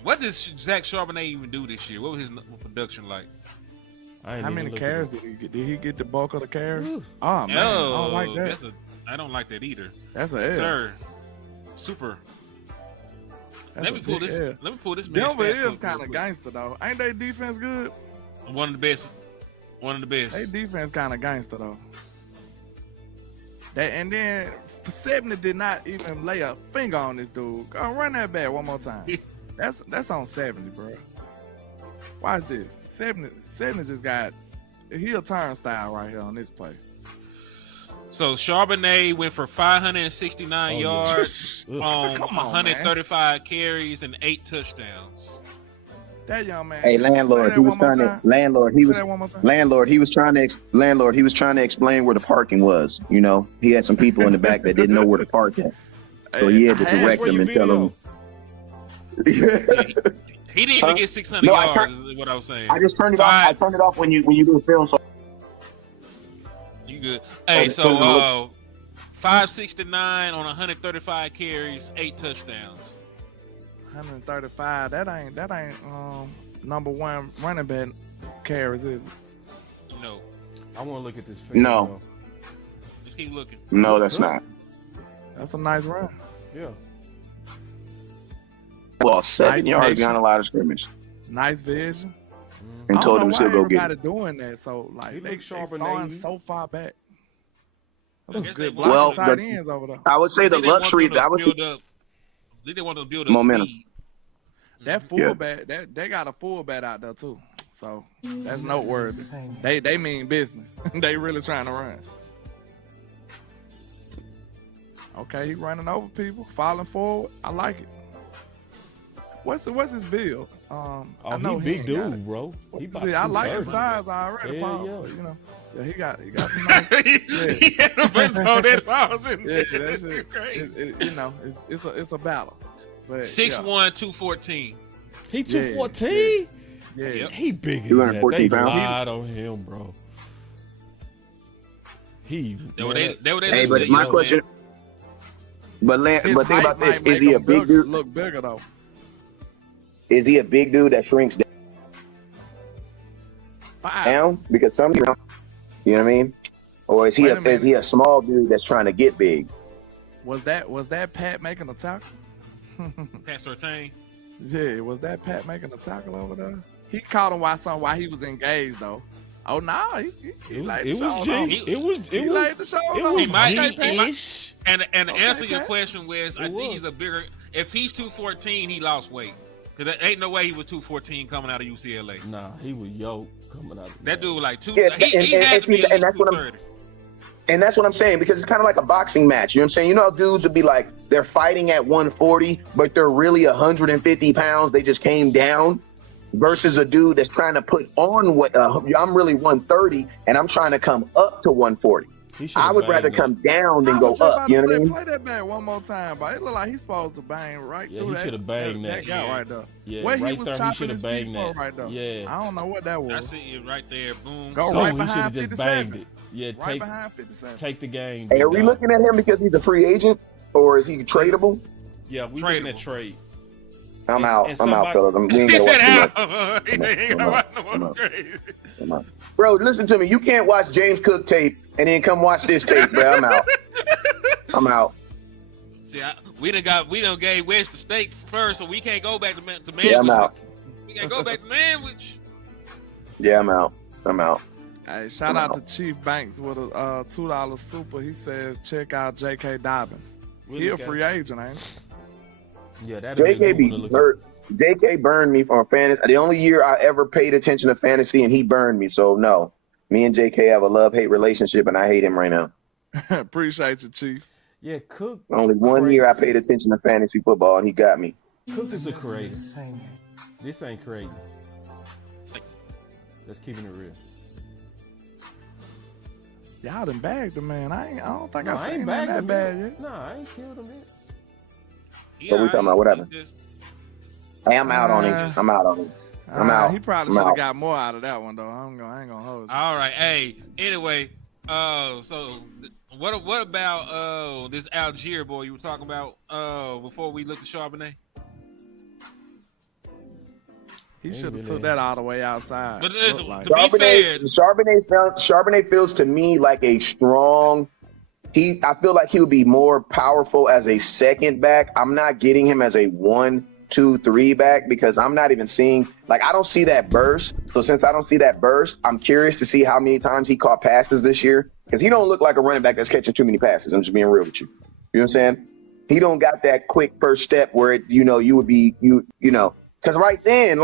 What does Zach Charbonnet even do this year? What was his production like? How many carries did he get? Did he get the bulk of the carries? Ooh. Oh man, I don't like that. I don't like that either. That's an L. Sir, super. That's Let me pull this. Denver is kind of gangster though. Ain't they defense good? One of the best. They defense kind of gangster though. And then 70 did not even lay a finger on this dude. Go run that back one more time. That's on 70, bro. Watch this. 70 just got a turnstile right here on this play. So Charbonnet went for 569 yards on 135 carries and 8 touchdowns. That young man. Hey, Landlord, he was trying to explain where the parking was. He had some people in the back that didn't know where to park at. So he had to direct them and tell them. He didn't even get 600 yards, is what I was saying. I just turned it off. I turned it off when you do the film. So you good. Hey, so 569 on 135 carries, 8 touchdowns. 135. That ain't number one running back carries, is it? No. I want to look at this film. No. Just keep looking. No, that's not. That's a nice run. Yeah. Well, 7 yards down a lot of scrimmage. Nice vision. And told him to go get it. Doing that, so like they starting so far back. That's a good block. Well, tight ends over there. I would say the luxury that was. They didn't want to build up momentum. Speed. That fullback, they got a fullback out there too, so that's noteworthy. They mean business. They really trying to run. Okay, he running over people, falling forward. I like it. What's his build? I know he big dude, bro. I like his size already, Paul. But, he got some nice. It's a battle. But 6'1", 214. He 214. Yeah. He bigger than that. They lied on him, bro. But my question. But think about this: is he a big dude? Look bigger though. Is he a big dude that shrinks down? Because some, you know what I mean? Or is he a small dude that's trying to get big? Was that Pat making a tackle? Pat Surtain. Yeah, was that Pat making a tackle over there? He caught him while he was engaged though. Oh no, he laid the show. He laid the show. He might. And to answer your question, Wes, I think he's a bigger. If he's 214, he lost weight. Cause there ain't no way he was 214 coming out of UCLA. Nah, he was yoked coming out of that dude was like 2. Yeah, he had to be at least 230. And that's what I'm saying, because it's kind of like a boxing match. You know what I'm saying? You know how dudes would be like, they're fighting at 140, but they're really 150 pounds. They just came down versus a dude that's trying to put on what I'm really 130 and I'm trying to come up to 140. I would rather come down than go up. You know what I mean? Play that man one more time, but it look like he's supposed to bang right through he that. should have banged that guy right there. Yeah, where right he was there, chopping he his banged feet that. for right there. Yeah. I don't know what that was. I see it right there. Boom. Go No, right he behind should have just banged 57. it. Yeah, Right behind 57. take the game. Hey, are we looking at him because he's a free agent or is he tradable? Yeah, we looking at trade. I'm out, fellas. We ain't He gonna said watch too much. out. He ain't gonna watch no more crazy. I'm out. Bro, listen to me. You can't watch James Cook tape and then come watch this tape, bro. I'm out. I'm out. See, we done gave West the steak first, so we can't go back to Manwich. Yeah, I'm out. We can't go back to Manwich. Yeah, I'm out. I'm out. Hey, shout out to Chief Banks with a $2 super. He says, check out J.K. Dobbins. He a free agent, ain't he? Yeah, that JK be hurt. JK burned me from fantasy. The only year I ever paid attention to fantasy, and he burned me. So no, me and JK have a love-hate relationship, and I hate him right now. Appreciate you, Chief. Yeah, Cook. Only one year I paid attention to fantasy football, and he got me. Cook is a creator. This ain't crazy. Just keeping it real. Y'all done bagged him, man. I don't think I seen him bagged that him bad yet. yet. No, I ain't killed him yet. What we talking about? What happened? Hey, I'm out on him. I'm out on him. I'm out. He probably should have got more out of that one, though. I ain't gonna hold you. All right. Hey. Anyway. So what about this Algier boy you were talking about before we looked at Charbonnet? He should have took that all the way outside. But listen, like. to be fair, Charbonnet feels to me like a strong. I feel like he would be more powerful as a second back. I'm not getting him as a 1, 2, 3 back because I'm not even seeing, like, I don't see that burst. So since I don't see that burst, I'm curious to see how many times he caught passes this year because he don't look like a running back that's catching too many passes. I'm just being real with you. You know what I'm saying? He don't got that quick first step where it, you would be, because right then,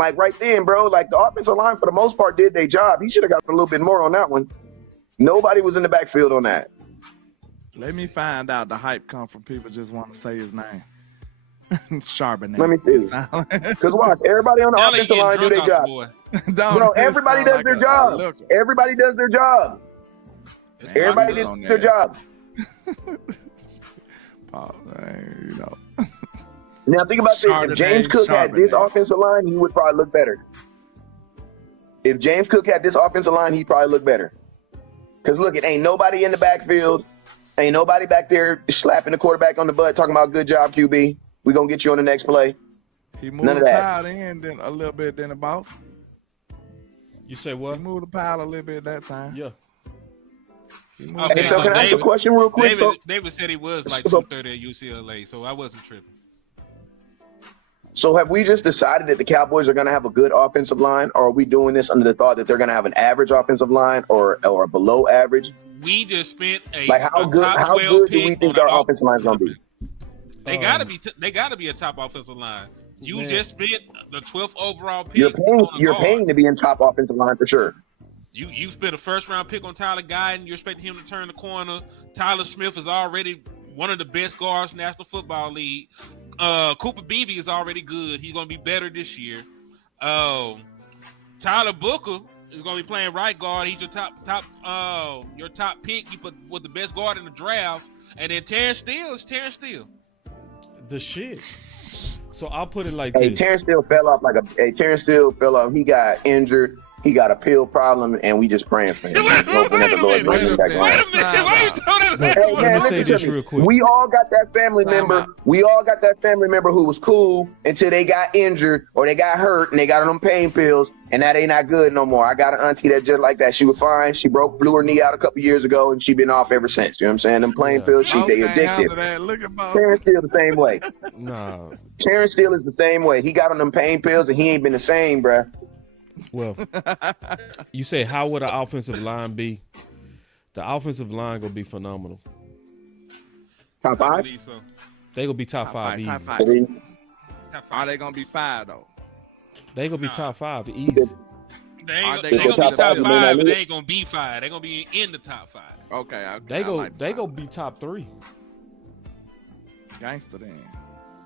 bro, like the offensive line for the most part did their job. He should have got a little bit more on that one. Nobody was in the backfield on that. Let me find out the hype come from people just want to say his name. Charbonnet. Let me tell you. Because watch, everybody on the offensive line do their job. Bro, everybody does their job. Everybody does their job. Everybody did their job. Now think about this. If James Cook had this offensive line, he would probably look better. If James Cook had this offensive line, he'd probably look better. Because look, it ain't nobody in the backfield. Ain't nobody back there slapping the quarterback on the butt talking about good job, QB. We're going to get you on the next play. He moved the pile in then a little bit than the boss. You say what? He moved the pile a little bit that time. Yeah. Okay, so can I ask a question real quick? David said he was like 230 at UCLA, so I wasn't tripping. So have we just decided that the Cowboys are going to have a good offensive line, or are we doing this under the thought that they're going to have an average offensive line or a below average? We just spent how good do we think our offensive line is going to be? They gotta be a top offensive line. You just spent the 12th overall pick. You're paying to be in top offensive line for sure. You spent a first round pick on Tyler Guyton. You're expecting him to turn the corner. Tyler Smith is already one of the best guards in the National Football League. Cooper Beebe is already good. He's going to be better this year. Tyler Booker is going to be playing right guard. He's your top pick. You put with the best guard in the draft. And then Terrence Steele is Terrence Steele. The shit. So I'll put it like this. Terrence Steele fell off. He got injured. He got a pill problem, and we just praying for him. Wait a minute. Let me say this real quick. We all got that family member. We all got that family member who was cool until they got injured or they got hurt and they got on them pain pills, and now they not good no more. I got an auntie that just like that. She was fine. She blew her knee out a couple years ago, and she been off ever since. You know what I'm saying? Them pain pills, they addictive. Terrence Steele the same way. No. Terrence Steele is the same way. He got on them pain pills, and he ain't been the same, bruh. Well, you say how would an offensive line be? The offensive line gonna be phenomenal. Top 5? They gonna be top 5 easy. Top 5. Are they gonna be 5 though? They gonna be top 5 easy. They Are ain't, they they gonna gonna be be top the five, five? but they ain't gonna be five. They gonna be in the top five. Okay. They I like they that. go be top 3. Gangster then.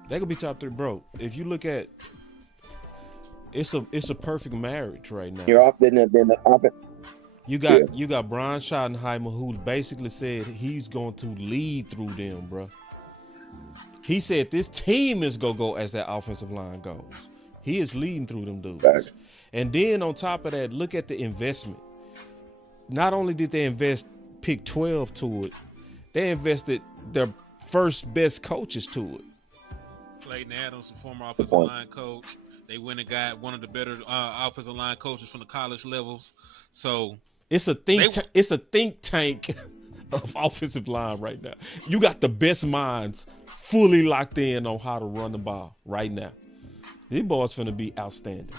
They gonna be top 3, bro. If you look at, it's a perfect marriage right now. You're off. Then the offense. You got Brian Schottenheimer, who basically said he's going to lead through them, bro. He said this team is gonna go as that offensive line goes. He is leading through them dudes. Right. And then on top of that, look at the investment. Not only did they invest pick 12 to it, they invested their first best coaches to it. Clayton Adams, the former offensive line coach. They went and got one of the better offensive line coaches from the college levels. So it's a think tank of offensive line right now. You got the best minds fully locked in on how to run the ball right now. These boys finna be outstanding.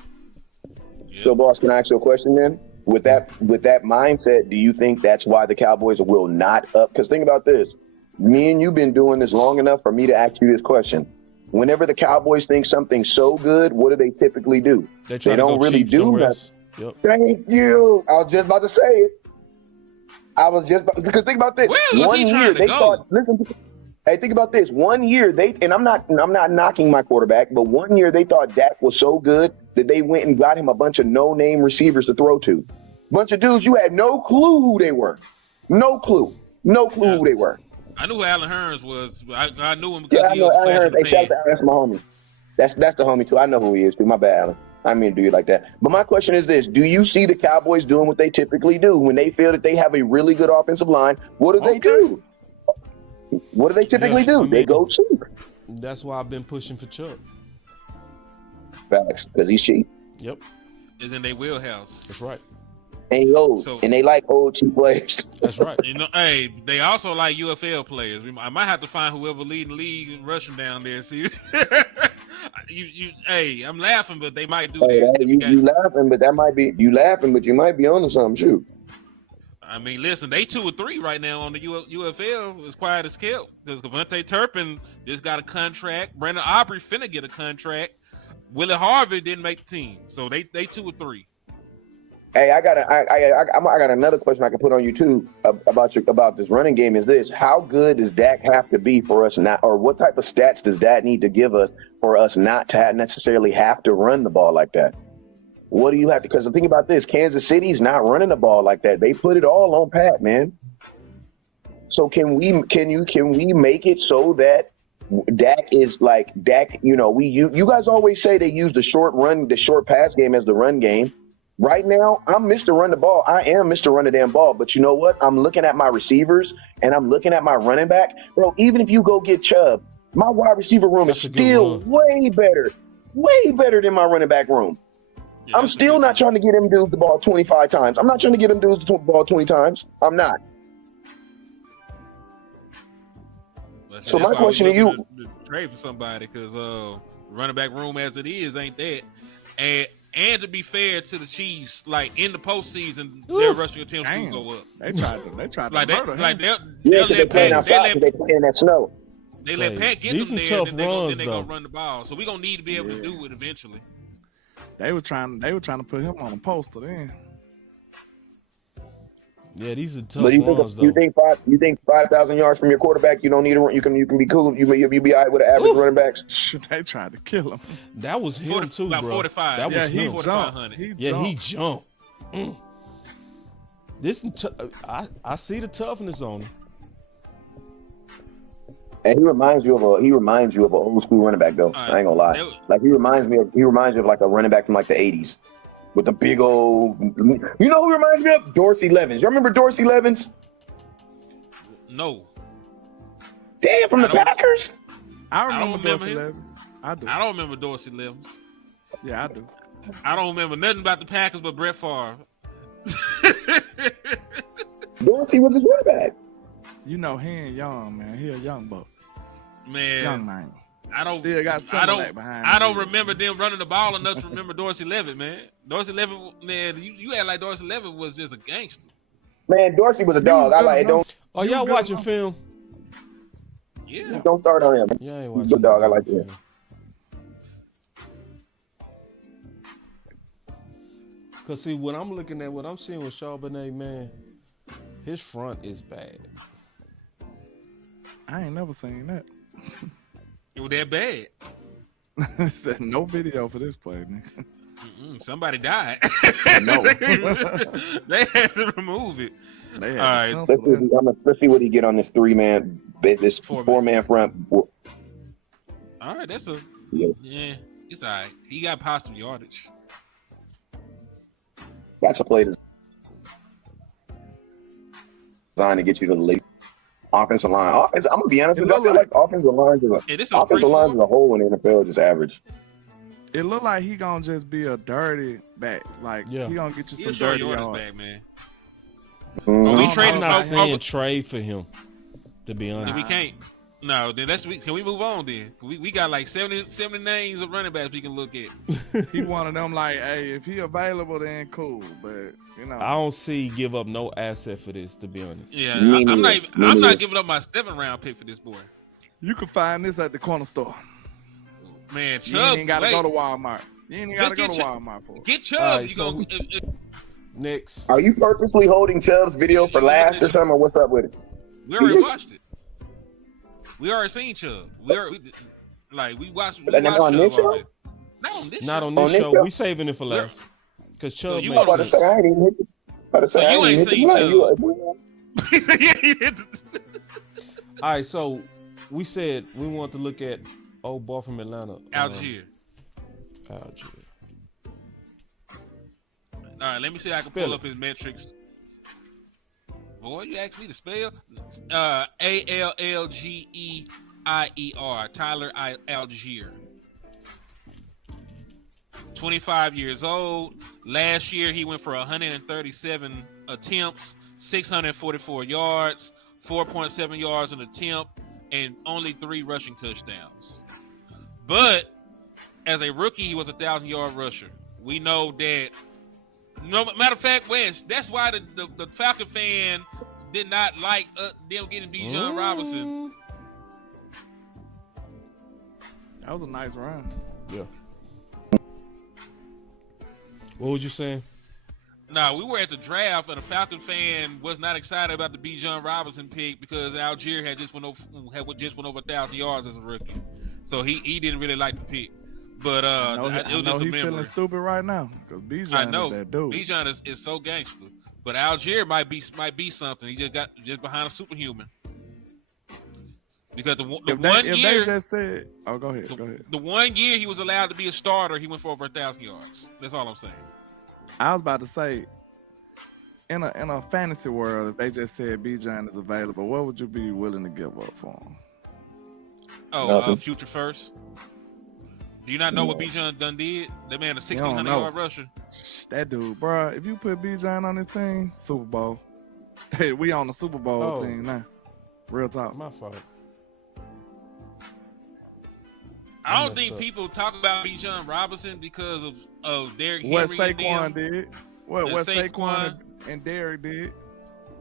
Yep. So, boss, can I ask you a question then? With that mindset, do you think that's why the Cowboys will not up? Because think about this. Me and you've been doing this long enough for me to ask you this question. Whenever the Cowboys think something's so good, what do they typically do? They don't really do nothing. Yep. Thank you. I was just about to say it. Because think about this. Where was he trying to go? Hey, think about this. 1 year I'm not knocking my quarterback, but 1 year they thought Dak was so good that they went and got him a bunch of no-name receivers to throw to. Bunch of dudes you had no clue who they were. No clue who they were. I knew who Alan Hearns was. I knew him because Yeah, I he know was Alan Alan Hearns. That's my homie. That's the homie too. I know who he is too. My bad, Alan. I mean to do you like that. But my question is this: do you see the Cowboys doing what they typically do when they feel that they have a really good offensive line? What do they do? What do they typically do? They go cheap. That's why I've been pushing for Chuck. Facts, because he's cheap. Yep, is in their wheelhouse. that's right. And he's old, and they like old cheap players. That's right. Hey, they also like UFL players. I might have to find whoever leading the league and rush them down there. See, hey, I'm laughing, but they might do that. You laughing, but that might be you laughing, but you might be onto something, shoot. I mean, listen, they 2 or 3 right now on the UFL as quiet as kept. Because Devontae Turpin just got a contract. Brandon Aubrey finna get a contract. Willie Harvey didn't make the team, so they 2 or 3. Hey, I got another question I can put on you too about this running game. Is this how good does Dak have to be for us not, or what type of stats does Dak need to give us for us not to necessarily have to run the ball like that? What do you have to? Because the thing about this, Kansas City's not running the ball like that. They put it all on Pat, man. So can we make it so that Dak is like Dak? You guys always say they use the short pass game as the run game. Right now, I'm Mr. Run the Ball. I am Mr. Run the damn ball. But you know what? I'm looking at my receivers and I'm looking at my running back. Bro, even if you go get Chubb, my wide receiver room is still way better than my running back room. Yeah, I'm still not trying to get him dudes the ball 25 times. I'm not trying to get him dudes the ball 20 times. I'm not. So my question to you, to trade for somebody because running back room as it is ain't that, and to be fair to the Chiefs, like in the postseason, their rushing attempts do go up. They tried to like murder him. Like they'll they playing outside. They play in that snow. They let Pat get them there, tough and then runs, they gonna run the ball. So we gonna need to be able to do it eventually. They were trying to put him on a poster then. Yeah, these are tough but runs, though. You think 5,000 yards from your quarterback, you don't need to run. You can be cool. You be all right with the average running backs. They tried to kill him. That was him too, about bro. 45. That was he him. jumped. He jumped. This I see the toughness on him. And he reminds you of an old school running back though. I ain't gonna lie. Like he reminds me of like a running back from like the 80s with the big old. You know who reminds me of? Dorsey Levens. You remember Dorsey Levens? No. Damn, from the Packers. I remember remember Dorsey him. Levens. I do. I don't remember Dorsey Levens. Yeah, I do. I don't remember nothing about the Packers but Brett Favre. Dorsey was his running back. You know he ain't young, man. He a young buck. Man, Young man. I don't Still got some of that behind. I don't remember them running the ball enough to remember Dorsey Levitt, man. Dorsey Levitt, man, you act like Dorsey Levitt was just a gangster. Man, Dorsey was a dog. I like it. Don't. Oh, y'all watching film? Yeah. Don't start on him. Yeah, I ain't watching. Good dog. I like that. Cause see, what I'm looking at, what I'm seeing with Charbonnet, man, his front is bad. I ain't never seen that. It was that bad. Said no video for this play, nigga. Somebody died. No. They had to remove it. They had All right. to censor that. Let's see what he get on this four-man front. All right, that's Yeah. it's all right. He got positive yardage. That's a play designed to get you to the lead. Offensive line. I'm gonna be honest with you. I feel like offensive lines as a whole in the NFL just average. It look like he gonna just be a dirty back. Like he gonna get you some dirty yards. Back, man. I'm not saying trade for him. To be honest, we can't. No, then can we move on then? We got like 70 names of running backs we can look at. He one of them like, hey, if he available, then cool. But you know, I don't see give up no asset for this. To be honest, yeah, I'm not giving up my 7th round pick for this boy. You can find this at the corner store. Man, You Chubb, ain't gotta go to Walmart. You ain't gotta go to Walmart for it. Get Chubb. Right, you so go. next. Are you purposely holding Chubb's video for last or something? Or what's up with it? We already watched it. We already seen Chubb. We watched. Not on this show. Not on this show. Not on this show. show? We saving it for last. Because Chubb. So you makes I'm about to sense. say I ain't even hit the. you ain't seen Chubb. All right, so we said we want to look at old boy from Atlanta. Algier. Algier. All right, let me see if I can pull up his metrics. Boy, you asked me to spell. Allgeeier. Tyler Algier. 25 years old. Last year, he went for 137 attempts, 644 yards, 4.7 yards an attempt, and only 3 rushing touchdowns. But as a rookie, he was a 1,000-yard rusher. We know that. No matter of fact, Wes, that's why the Falcon fan did not like them getting Bijan Robinson. That was a nice run. Yeah. What was you saying? No, we were at the draft, and a Falcon fan was not excited about the Bijan Robinson pick because Algier had just went over 1,000 yards as a rookie, so he didn't really like the pick. But I know he feeling stupid right now because Bijan is that dude. Bijan is so gangster, but Algier might be something. He just behind a superhuman. Because they just said, oh, go ahead. The 1 year he was allowed to be a starter, he went for over 1,000 yards. That's all I'm saying. I was about to say, in a fantasy world, if they just said Bijan is available, what would you be willing to give up for him? Oh, future first. Do you not know what Bijan done did? That man, a 1,600-yard rusher. That dude, bro. If you put Bijan on this team, Super Bowl. Hey, we on the Super Bowl team now. Real talk. My fault. I don't think people talk about Bijan Robinson because of Derrick Henry. What Saquon did. What Saquon and Derrick did.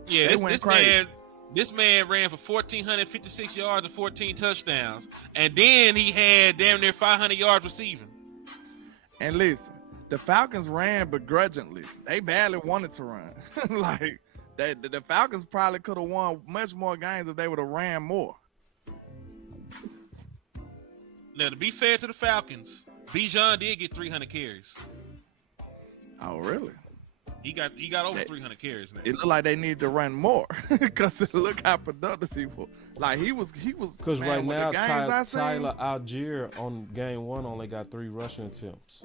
Yeah, they went crazy. This man ran for 1,456 yards and 14 touchdowns. And then he had damn near 500 yards receiving. And listen, the Falcons ran begrudgingly. They badly wanted to run. Like, the Falcons probably could have won much more games if they would have ran more. Now, to be fair to the Falcons, Bijan did get 300 carries. Oh, really? He got over 300 carries now. It looked like they need to run more because look how productive he was. Like he was. Because right now, Tyler Algier on game 1 only got 3 rushing attempts.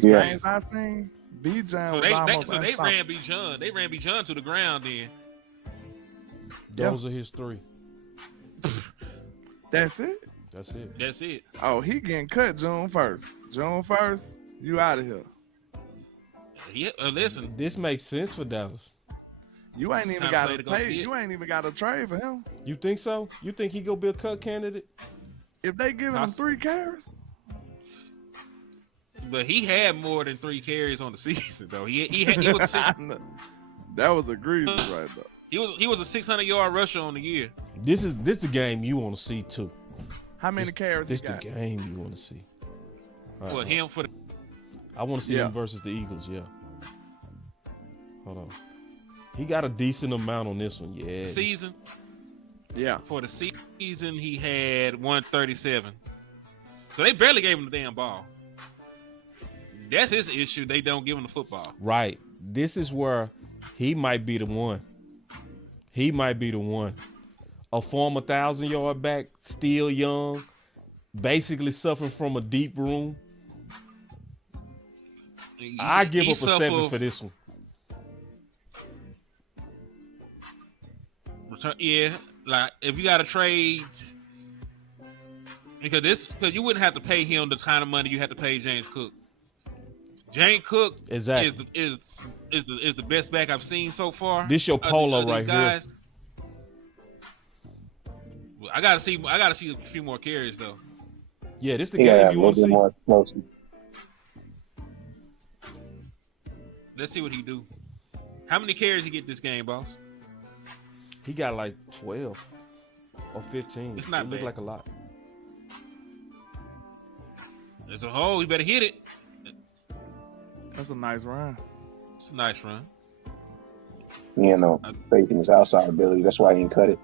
Games I seen, Bijan was almost unstoppable. They ran Bijan to the ground then. Those are his 3. That's it? That's it. That's it. Oh, he getting cut June 1st. June 1st, you out of here. Yeah, listen. This makes sense for Dallas. You ain't even got to pay. You ain't even got to trade for him. You think so? You think he go be a cut candidate? If they giving him 3 carries? But he had more than 3 carries on the season, though. He was that was egregious right there. He was a 600-yard rusher on the year. This the game you want to see too. How many carries he got? This the game you want to see. Him for the. I want to see him versus the Eagles. Yeah. Hold on. He got a decent amount on this one. Yeah. Season. Yeah. For the season, he had 137. So they barely gave him the damn ball. That's his issue. They don't give him the football. Right. This is where he might be the one. He might be the one. A former 1,000-yard back, still young, basically suffering from a deep wound. I give up a 7 for this one. Yeah, like if you got to trade, because you wouldn't have to pay him the kind of money you have to pay James Cook. James Cook exactly is the best back I've seen so far. This your polo right here. I gotta see a few more carries though. Yeah, this the game you want to see. More explosive. Let's see what he do. How many carries he get this game, boss? He got like 12 or 15. It's not it bad. Look like a lot. As a whole, he better hit it. That's a nice run. It's a nice run. You know, faith in his outside ability. That's why he didn't cut it.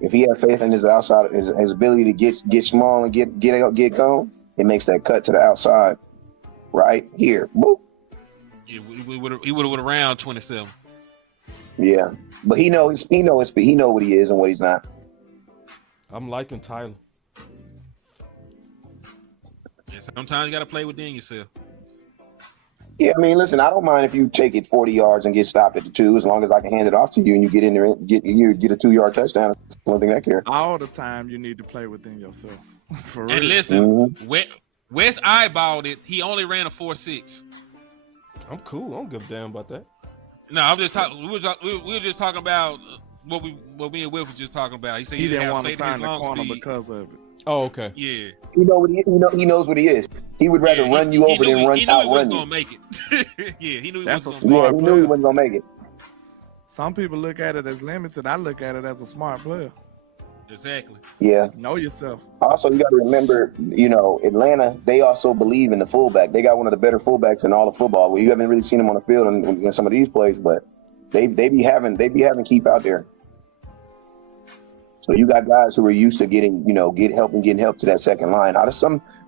If he had faith in his outside, his ability to get small and get going, it makes that cut to the outside. Right here, boop. Yeah, he would have around 27. Yeah, but he know what he is and what he's not. I'm liking Tyler. Yeah, sometimes you got to play within yourself. Yeah, I mean, listen, I don't mind if you take it 40 yards and get stopped at the 2, as long as I can hand it off to you and you get in there and get a 2-yard touchdown. That's the only thing I care. All the time you need to play within yourself. For real. And listen, Wes eyeballed it. He only ran a 4.6. I'm cool. I don't give a damn about that. No, I'm just talking. We were just talking about what me and Will was just talking about. He said He didn't have want to faith in turn his the long corner speed. because of it. Oh, okay. Yeah. He knows what he is. He would rather run you over than outrun you. He knew he wasn't gonna make it. Yeah, he knew he That's wasn't a gonna smart Yeah, he knew he wasn't gonna make it. Some people look at it as limited. I look at it as a smart player. make it. Exactly. Yeah. Know yourself. Also, you got to remember, Atlanta, they also believe in the fullback. They got one of the better fullbacks in all of football. Well, you haven't really seen him on the field in some of these plays, but they be having Keith out there. So you got guys who are used to getting help to that second line. I'm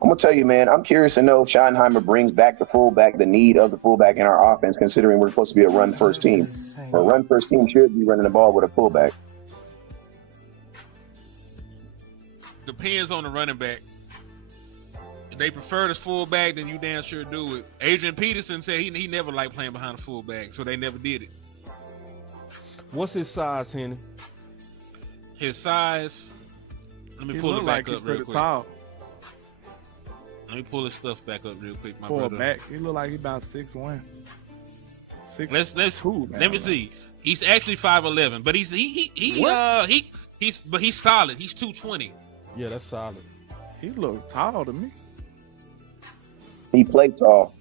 gonna tell you, man, I'm curious to know if Schottenheimer brings back the need of the fullback in our offense, considering we're supposed to be a run first team. A run first team should be running the ball with a fullback. Depends on the running back. If they prefer the fullback, then you damn sure do it. Adrian Peterson said he never liked playing behind a fullback, so they never did it. What's his size, Henny? His size. Let me He pull look it like back he's up real pretty quick. tall. Let me pull his stuff back up real quick, my For a brother. back, he look like he about 6'1". Let's 2. let me see. He's actually 5'11", but he's solid. He's 220. Yeah, that's solid. He look tall to me. He played tall.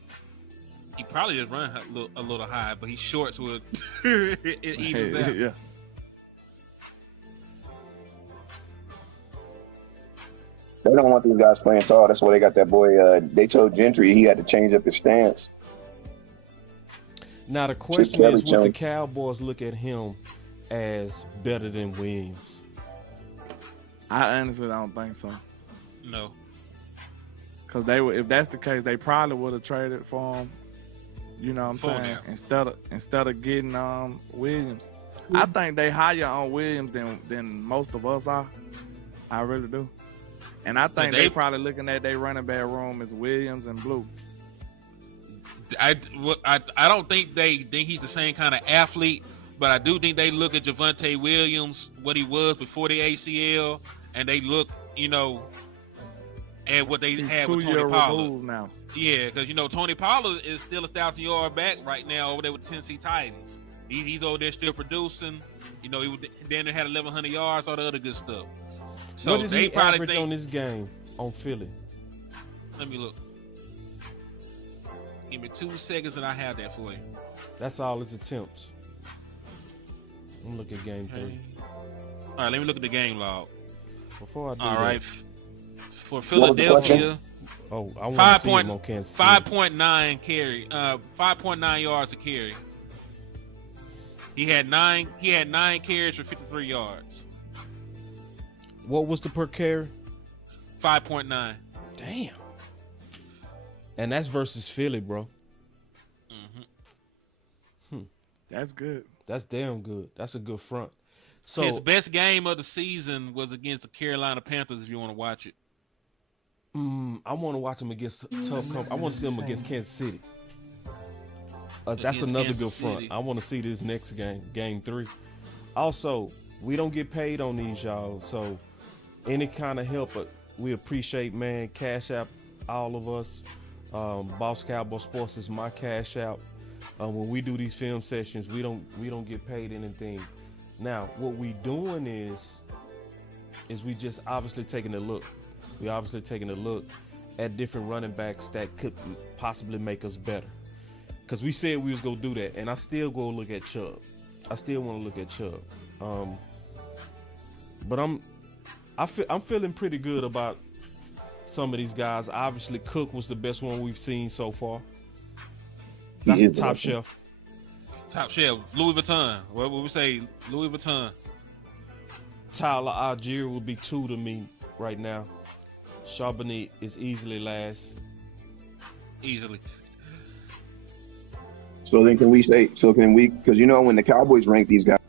He probably just run a little high, but he's short, so it evens out. Yeah. They don't want these guys playing tall. That's why they got that boy. They told Gentry he had to change up his stance. Now the question Kelly is, would the Jones. Cowboys look at him as better than Williams? I honestly don't think so. No. Because if that's the case, they probably would have traded for him. You know what I'm For saying? him. Instead of getting Williams. I think they higher on Williams than most of us are. I really do. And I think they probably looking at their running back room as Williams and Blue. I don't think they think he's the same kind of athlete, but I do think they look at Javonte Williams, what he was before the ACL, and they look, at what they He's had 2 with years Tony Pollard. removed now. Yeah, because Tony Pollard is still a 1,000-yard back right now over there with the Tennessee Titans. He's over there still producing. Then they had 1,100 yards, all the other good stuff. So what did they he probably average think, on this game on Philly? Let me look. Give me 2 seconds and I have that for you. That's all his attempts. I'm looking at game 3. All right, let me look at the game log. Before I do All that, right. For What was the Philadelphia, question? Oh, I want to see him on Kansas City. 5.9 carry. 5.9 yards a carry. He had nine carries for 53 yards. What was the per carry? 5.9. Damn. And that's versus Philly, bro. That's good. That's damn good. That's a good front. So his best game of the season was against the Carolina Panthers. If you want to watch it, I want to watch him against tough company. I want to see him against Kansas City. That's Against another Kansas good front. City. I want to see this next game 3. Also, we don't get paid on these, y'all. So any kind of help, we appreciate, man. Cash App, all of us. Boss Cowboy Sports is my Cash App. When we do these film sessions, we don't get paid anything. Now, what we doing is we just obviously taking a look. We obviously taking a look at different running backs that could possibly make us better. Because we said we was gonna do that, and I still go look at Chubb. I still want to look at Chubb. But I'm feeling pretty good about some of these guys. Obviously, Cook was the best one we've seen so far. That's the top shelf. top shelf. Louis Vuitton. What would we say? Louis Vuitton. Tyler Algier would be 2 to me right now. Charbonnet is easily last. Easily. So then can we, because you know when the Cowboys rank these guys,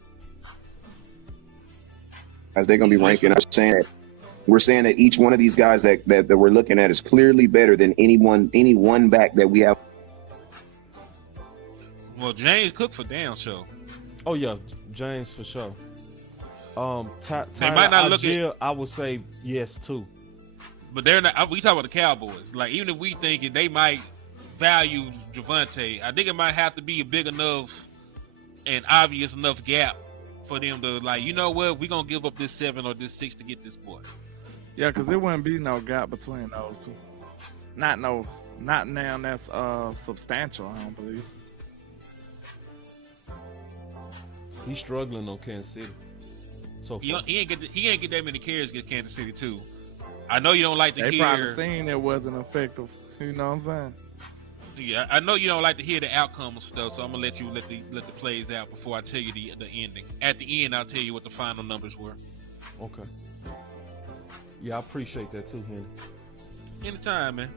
they're going to be ranking us saying that we're saying that each one of these guys that we're looking at is clearly better than any one back that we have. Well, James Cook for damn sure. Oh yeah, James for sure. Tyler might not look Algier, I would say yes too. But they're not. We talk about the Cowboys. Like, even if we think it, they might value Javonte, I think it might have to be a big enough and obvious enough gap for them to, like, you know what, we're gonna give up this 7 or this 6 to get this boy. Yeah, because it wouldn't be no gap between those two. Not now that's substantial, I don't believe. He's struggling on Kansas City. So far. He ain't get that many carries against Kansas City too. I know you don't like to They hear. probably seen it wasn't effective. You know what I'm saying? Yeah, I know you don't like to hear the outcome of stuff, so I'm gonna let you let the plays out before I tell you the ending. At the end, I'll tell you what the final numbers were. Okay. Yeah, I appreciate that too, Henny. Anytime, man.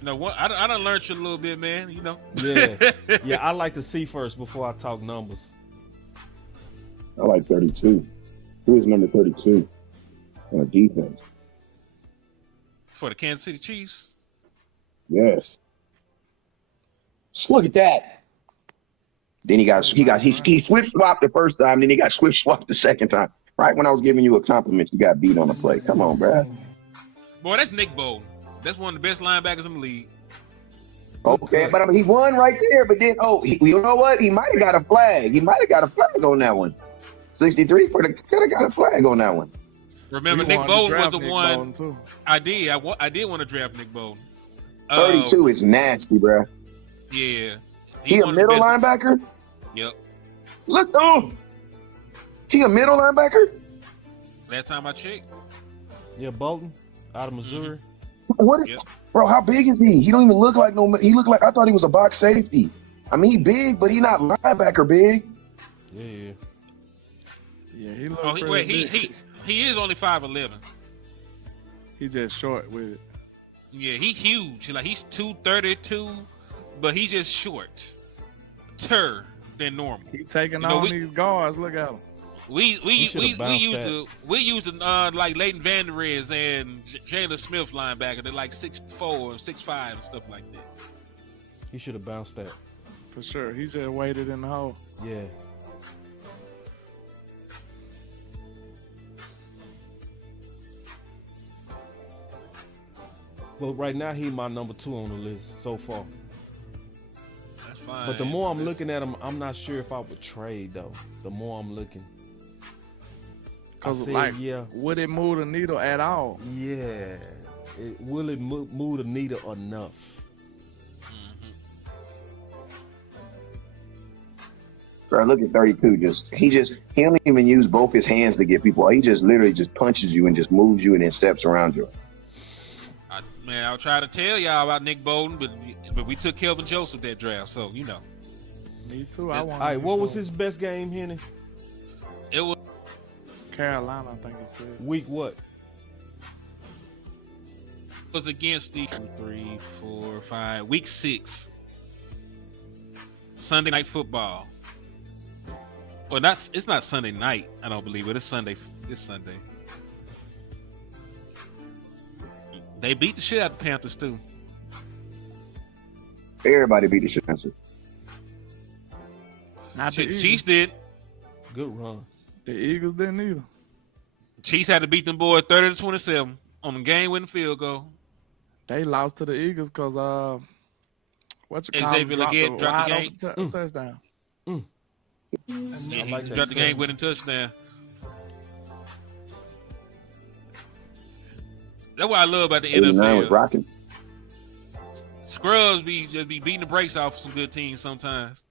You know what? I done learned you a little bit, man. You know. Yeah. I like to see first before I talk numbers. I like 32. Who is number 32 on defense? For the Kansas City Chiefs. Yes. Just look at that. Then he switch swapped the first time, then he got switch swapped the second time. Right when I was giving you a compliment, you got beat on the play. Come on, bro. Boy, that's Nick Bolton. That's one of the best linebackers in the league. Okay, but I mean, he won right there. But then, you know what? He might have got a flag. He might have got a flag on that one. 63 could have got a flag on that one. Remember, Nick Bolton was the one. I did want to draft Nick Bolton. 32 is nasty, bro. Yeah. He a middle linebacker? Yep. Look, he a middle linebacker? Last time I checked. Yeah, Bolton out of Missouri. What? Yep. Bro, how big is he? He don't even look like he looked like, I thought he was a box safety. I mean, he big, but he not linebacker big. Yeah. Yeah, he looked he is only 5'11". He just short with it. Yeah, he's huge. Like, he's 232, but he's just short. Than normal. He taking on these guards. Look at him. We used to like Leighton Vander Esch and Jalen Smith linebacker. They're like 6'4" and 6'5" and stuff like that. He should have bounced that. For sure. He just waited in the hole. Yeah. But right now, he's my number 2 on the list so far. That's fine. But the more I'm looking at him, I'm not sure if I would trade, though. The more I'm looking. Because, yeah. Would it move the needle at all? Yeah. Will it move the needle enough? Bro, look at 32. He don't even use both his hands to get people. He just literally just punches you and just moves you and then steps around you. Man, I'll try to tell y'all about Nick Bolton, but we took Kelvin Joseph that draft, so you know. Me too. I want. All right, what was his best game, Henny? It was Carolina, I think he said. Week what? against the 3, 4, 5, week 6. Sunday night football. Well, it's not Sunday night, I don't believe it. It's Sunday. This Sunday. They beat the shit out of the Panthers too. Everybody beat the shit out of them. Not the Eagles. Chiefs did. Good run. The Eagles didn't either. Chiefs had to beat them boys 30-27 on the game-winning field goal. They lost to the Eagles because Xavier Legette dropped the game. Touchdown. Yeah, I like he that dropped the song. game-winning touchdown. That's what I love about the 89 was NFL. rocking. Scrubs just be beating the brakes off some good teams sometimes.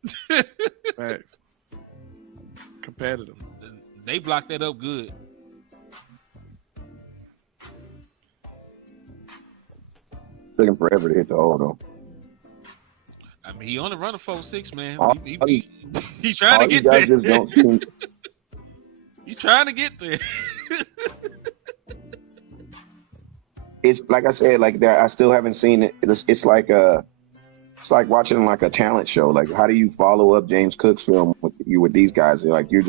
Facts. Competitive. They blocked that up good. Took him forever to hit the hole, though. I mean, he only run a 4.6, man. All He's trying to you get guys there. just don't seem. He's trying to get there. It's like I said, like that. I still haven't seen it. It's like watching like a talent show. Like, how do you follow up James Cook's film with these guys? Like, you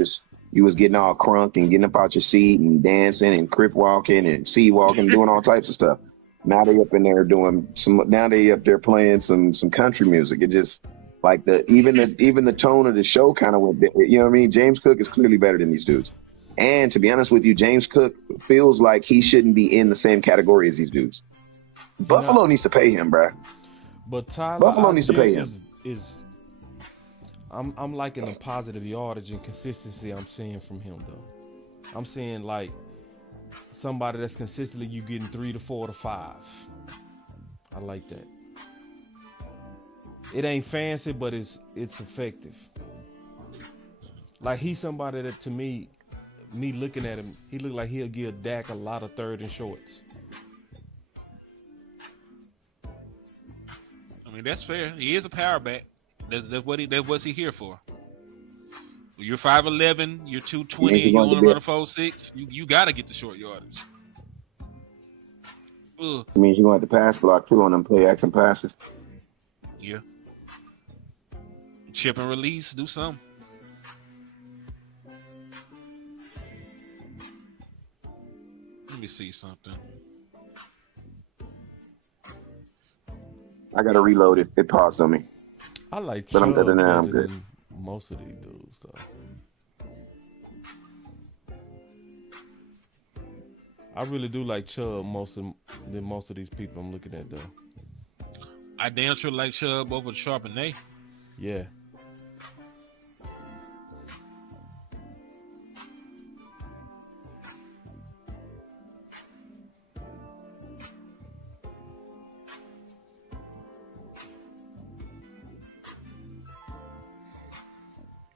was getting all crunk and getting up out your seat and dancing and crip walking and sea walking, doing all types of stuff. Now they up in there doing some. Now they up there playing some country music. It just like even the tone of the show kind of went. You know what I mean? James Cook is clearly better than these dudes. And to be honest with you, James Cook feels like he shouldn't be in the same category as these dudes. Buffalo needs to pay him, bro. But Tyler, Buffalo needs to pay him. I'm liking the positive yardage and consistency I'm seeing from him, though. I'm seeing like somebody that's consistently you getting 3 to 4 to 5. I like that. It ain't fancy, but it's effective. Like, he's somebody that, to me looking at him, he look like he'll give Dak a lot of third and shorts. I mean, that's fair. He is a power back. That's what he here for. You're 5'11", you're 220, and you want to run a 4.6. You got to get the short yardage. Ugh. It means you're going to have to pass block too on them play action passes. Yeah. Chip and release, do something. Let me see something. I got to reload it. It paused on me. I like But I'm Chubb better than that. I'm better good. than most of these dudes, though. I really do like Chubb than most of these people I'm looking at, though. I damn sure like Chubb over Charbonnet. Yeah.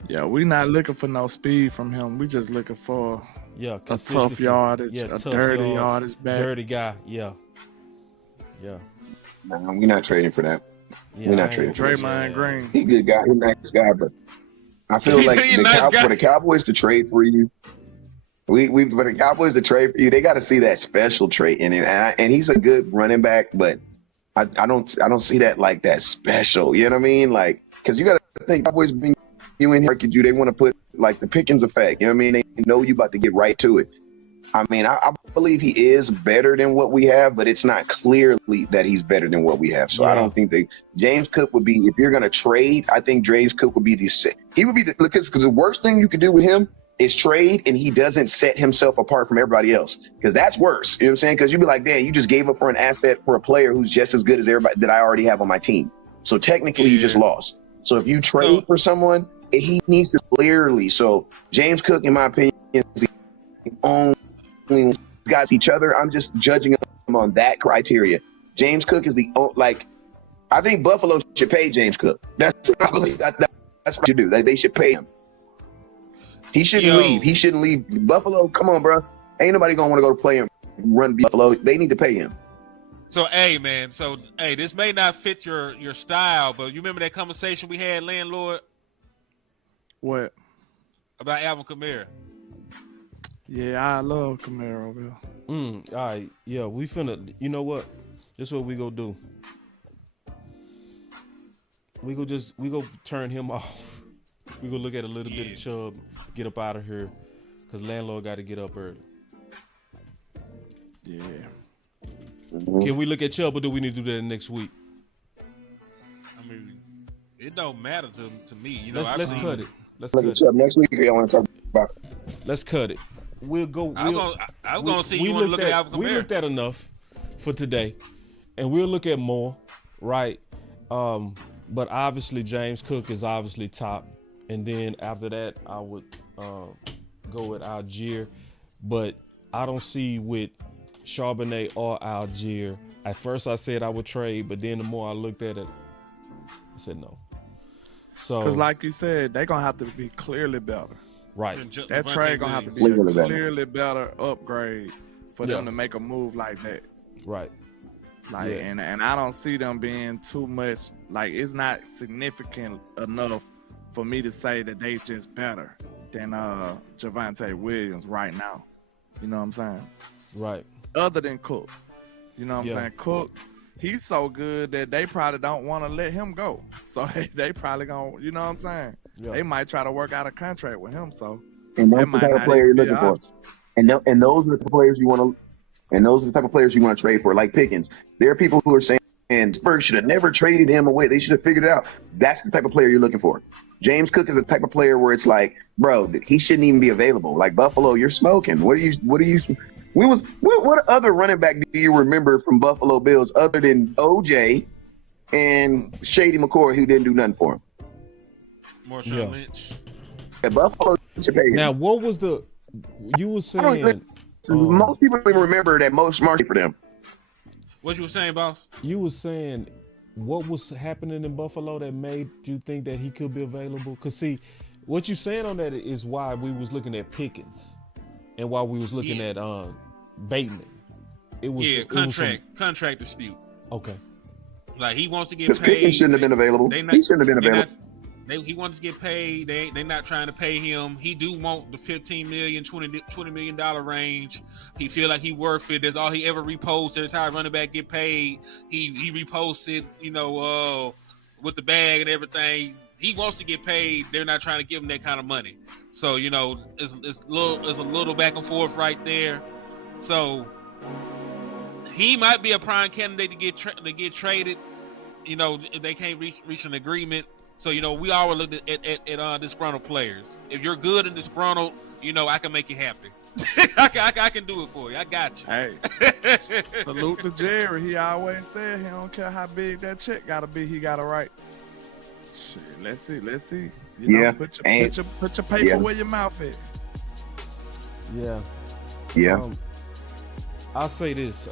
Yeah, we not looking for no speed from him. We just looking for Yeah, a tough consistency. yardage, Yeah, a tough dirty yard, yardage back. dirty guy. Yeah. Nah, we're not trading for that. Yeah, We're not I trading ain't- for that. Draymond Green. He's a good guy. He's a nice guy, but I feel like He's a nice guy. for the Cowboys to trade for you, for the Cowboys to trade for you, they got to see that special trait in him. And he's a good running back, but I don't see that like that special. You know what I mean? Like, because you got to think Cowboys bring you in here, they want to put like the Pickens effect. You know what I mean? They know you about to get right to it. I mean, I believe he is better than what we have, but it's not clearly that he's better than what we have. So Yeah. I don't think that James Cook would be, if you're going to trade, I think James Cook would be because the worst thing you could do with him is trade and he doesn't set himself apart from everybody else, because that's worse. You know what I'm saying? Because you'd be like, damn, you just gave up for an asset for a player who's just as good as everybody that I already have on my team. So technically you just lost. So if you trade for someone, he needs to clearly. So James Cook, in my opinion, is the only guys each other. I'm just judging them on that criteria. James Cook is I think Buffalo should pay James Cook. That's what I believe. That's what you do. They should pay him. He shouldn't leave. He shouldn't leave. Buffalo, come on, bro. Ain't nobody gonna want to go to play and run Buffalo. They need to pay him. So hey man, this may not fit your style, but you remember that conversation we had, Landlord, What? about Alvin Kamara? Yeah, I love Camaro, Bill. All right, yeah, we finna. You know what? This is what we gonna do. We go turn him off. We go look at a little bit of Chubb, get up out of here, cause Landlord got to get up early. Yeah. Can we look at Chubb, or do we need to do that next week? I mean, it don't matter to me. You know, Let's cut it. Let's Look cut at it. Chubb next week. I want to talk about. Let's cut it. We'll go. I'm gonna see you want to look at Alvin Kamara. We looked at enough for today, and we'll look at more, right? But obviously James Cook is obviously top, and then after that I would go with Algier, but I don't see with Charbonnet or Algier. At first I said I would trade, but then the more I looked at it, I said no. So, Because like you said, they're going to have to be clearly better. right. That trade going to have to be Clearly a better. clearly better upgrade for them to make a move like that. Right. Like, Yeah. and I don't see them being too much, like, it's not significant enough for me to say that they just better than Javonte Williams right now. You know what I'm saying? Right. Other than Cook. You know what I'm Yeah. saying? Cook, he's so good that they probably don't want to let him go. So they probably going to, you know what I'm saying? Yeah. They might try to work out a contract with him. So And that those are the might type of not player you're even be looking an for. option. And those are the players you want to. And those are the type of players you want to trade for, like Pickens. There are people who are saying, "And Spurs should have never traded him away. They should have figured it out." That's the type of player you're looking for. James Cook is the type of player where it's like, bro, he shouldn't even be available. Like Buffalo, you're smoking. What other running back do you remember from Buffalo Bills other than OJ and Shady McCoy, who didn't do nothing for him? Marshawn Yeah. Lynch. At Buffalo should pay him. Now, what was the you were I don't saying? most people don't even remember that most smart for them. What you were saying, boss? You were saying what was happening in Buffalo that made you think that he could be available? Cause see, what you saying on that is why we was looking at Pickens, and why we was looking at Bateman. It was contract dispute. Okay. Like he wants to get Because paid. Pickens shouldn't have been available. He shouldn't have been available. He wants to get paid. They're not trying to pay him. He do want the $15 million, $20 million range. He feel like he worth it. That's all he ever reposts. Every time running back get paid, he reposts it, with the bag and everything. He wants to get paid. They're not trying to give him that kind of money. So, it's a little back and forth right there. So he might be a prime candidate to get traded, if they can't reach an agreement. So, we always look at disgruntled players. If you're good and disgruntled, I can make you happy. I can do it for you. I got you. Hey, salute to Jerry. He always said he don't care how big that check got to be. He got to write. Shit, let's see. Put your paper where your mouth is. Yeah. Yeah. I'll say this.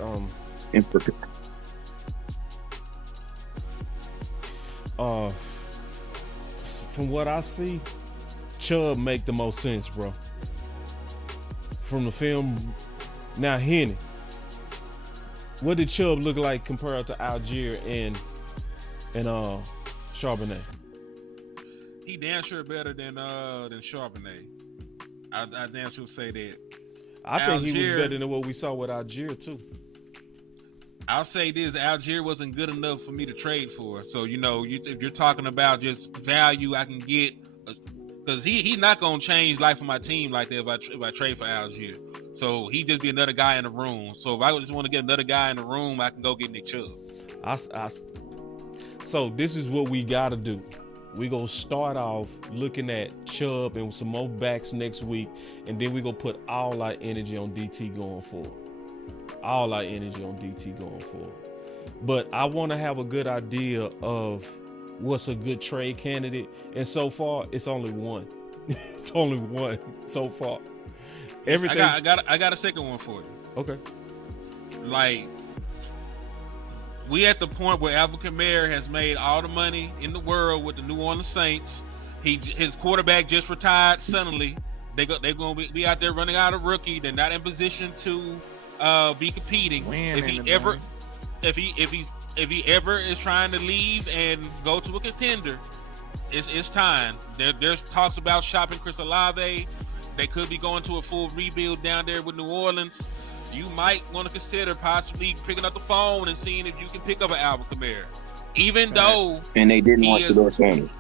From what I see, Chubb make the most sense, bro. From the film. Now, Henny. What did Chubb look like compared to Algier and Charbonnet? He damn sure better than Charbonnet. I damn sure say that. I think he was better than what we saw with Algier too. I'll say this: Algier wasn't good enough for me to trade for. So if you're talking about just value, I can get because he's not gonna change life of my team like that if I trade for Algier. So he just be another guy in the room. So if I just want to get another guy in the room, I can go get Nick Chubb. So this is what we gotta do. We gonna start off looking at Chubb and some more backs next week, and then we gonna put all our energy on DT going forward. But I want to have a good idea of what's a good trade candidate, and so far it's only one. It's only one so far. Everything. I got a second one for you. Okay. Like, we at the point where Alvin Kamara has made all the money in the world with the New Orleans Saints. His quarterback just retired suddenly. They're gonna be out there running out a rookie. They're not in position to be competing. if he ever is trying to leave and go to a contender, it's time. There's talks about shopping Chris Olave. They could be going to a full rebuild down there with New Orleans. You might want to consider possibly picking up the phone and seeing if you can pick up an Alvin Kamara. Even though and they didn't want Shedeur Sanders.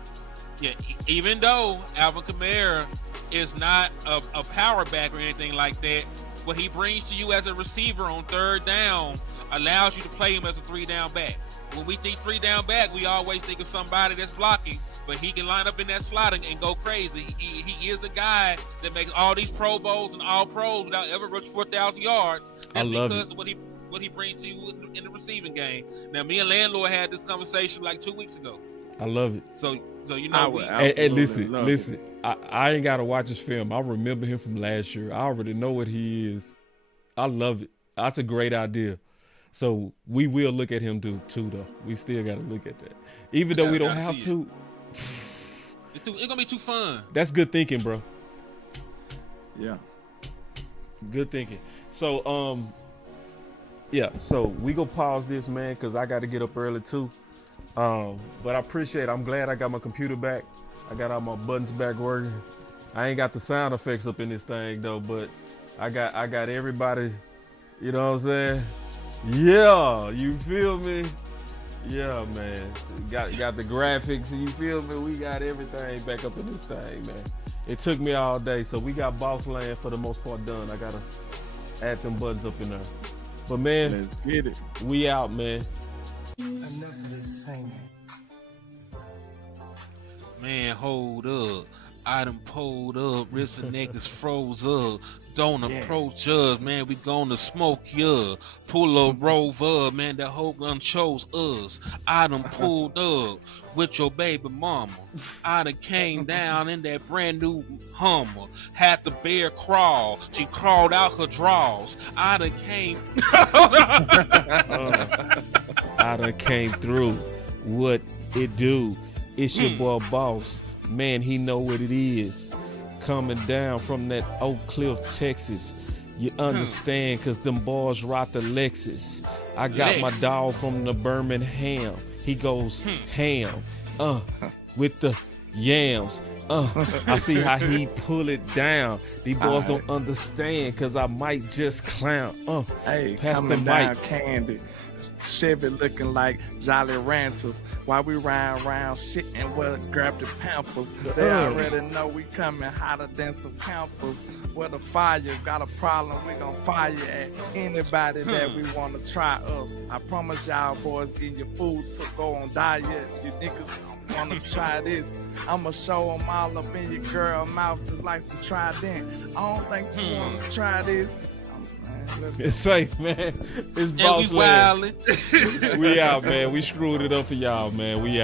Yeah, even though Alvin Kamara is not a power back or anything like that, what he brings to you as a receiver on third down allows you to play him as a 3-down back. When we think 3-down back, we always think of somebody that's blocking, but he can line up in that slot and go crazy. He is a guy that makes all these Pro Bowls and all pros without ever rushing 4,000 yards. That's I love because it. of what he brings to you in the receiving game. Now, me and Landlord had this conversation like 2 weeks ago. I love it. So you I know, would And listen, love listen. I ain't got to watch his film. I remember him from last year. I already know what he is. I love it. That's a great idea. So we will look at him too, though. We still got to look at that. Even though we don't have to. It's going to be too fun. That's good thinking, bro. Yeah. Good thinking. So, yeah. So we go pause this, man, because I got to get up early too. But I appreciate it. I'm glad I got my computer back. I got all my buttons back working. I ain't got the sound effects up in this thing though, but I got everybody, you know what I'm saying? Yeah, you feel me? Yeah, man. Got the graphics, you feel me? We got everything back up in this thing, man. It took me all day, so we got Boss Land for the most part done. I gotta add them buttons up in there. But man, Let's get it. we out, man. Enough of this singing. Man, hold up. I done pulled up. Wrist and neck is froze up. Don't approach us, man. We gonna smoke ya. Pull up, rove up, man. That whole gun chose us. I done pulled up with your baby mama. I done came down in that brand new Hummer. Had the bear crawl. She crawled out her drawers. I done came. I done came through. What it do? It's your boy Boss. Man, he know what it is. Coming down from that Oak Cliff, Texas. You understand, cause them boys rock the Lexus. I got my dog from the Birmingham. He goes ham, with the yams. I see how he pull it down. These boys don't understand, cause I might just clown. Hey, pass the coming down mic. Candy. Chevy looking like Jolly Ranchers while we ride around shit and we'll grab the Pampers. They already know we coming hotter than some campers. With a fire, got a problem, we gon' fire at anybody that we wanna try us. I promise y'all boys getting your food to go on diets. You niggas don't wanna try this. I'ma show them all up in your girl mouth just like some Trident. I don't think you wanna try this. It's safe, man. It's And Boss we Land. wildin'. We out, man. We screwed it up for y'all, man. We out.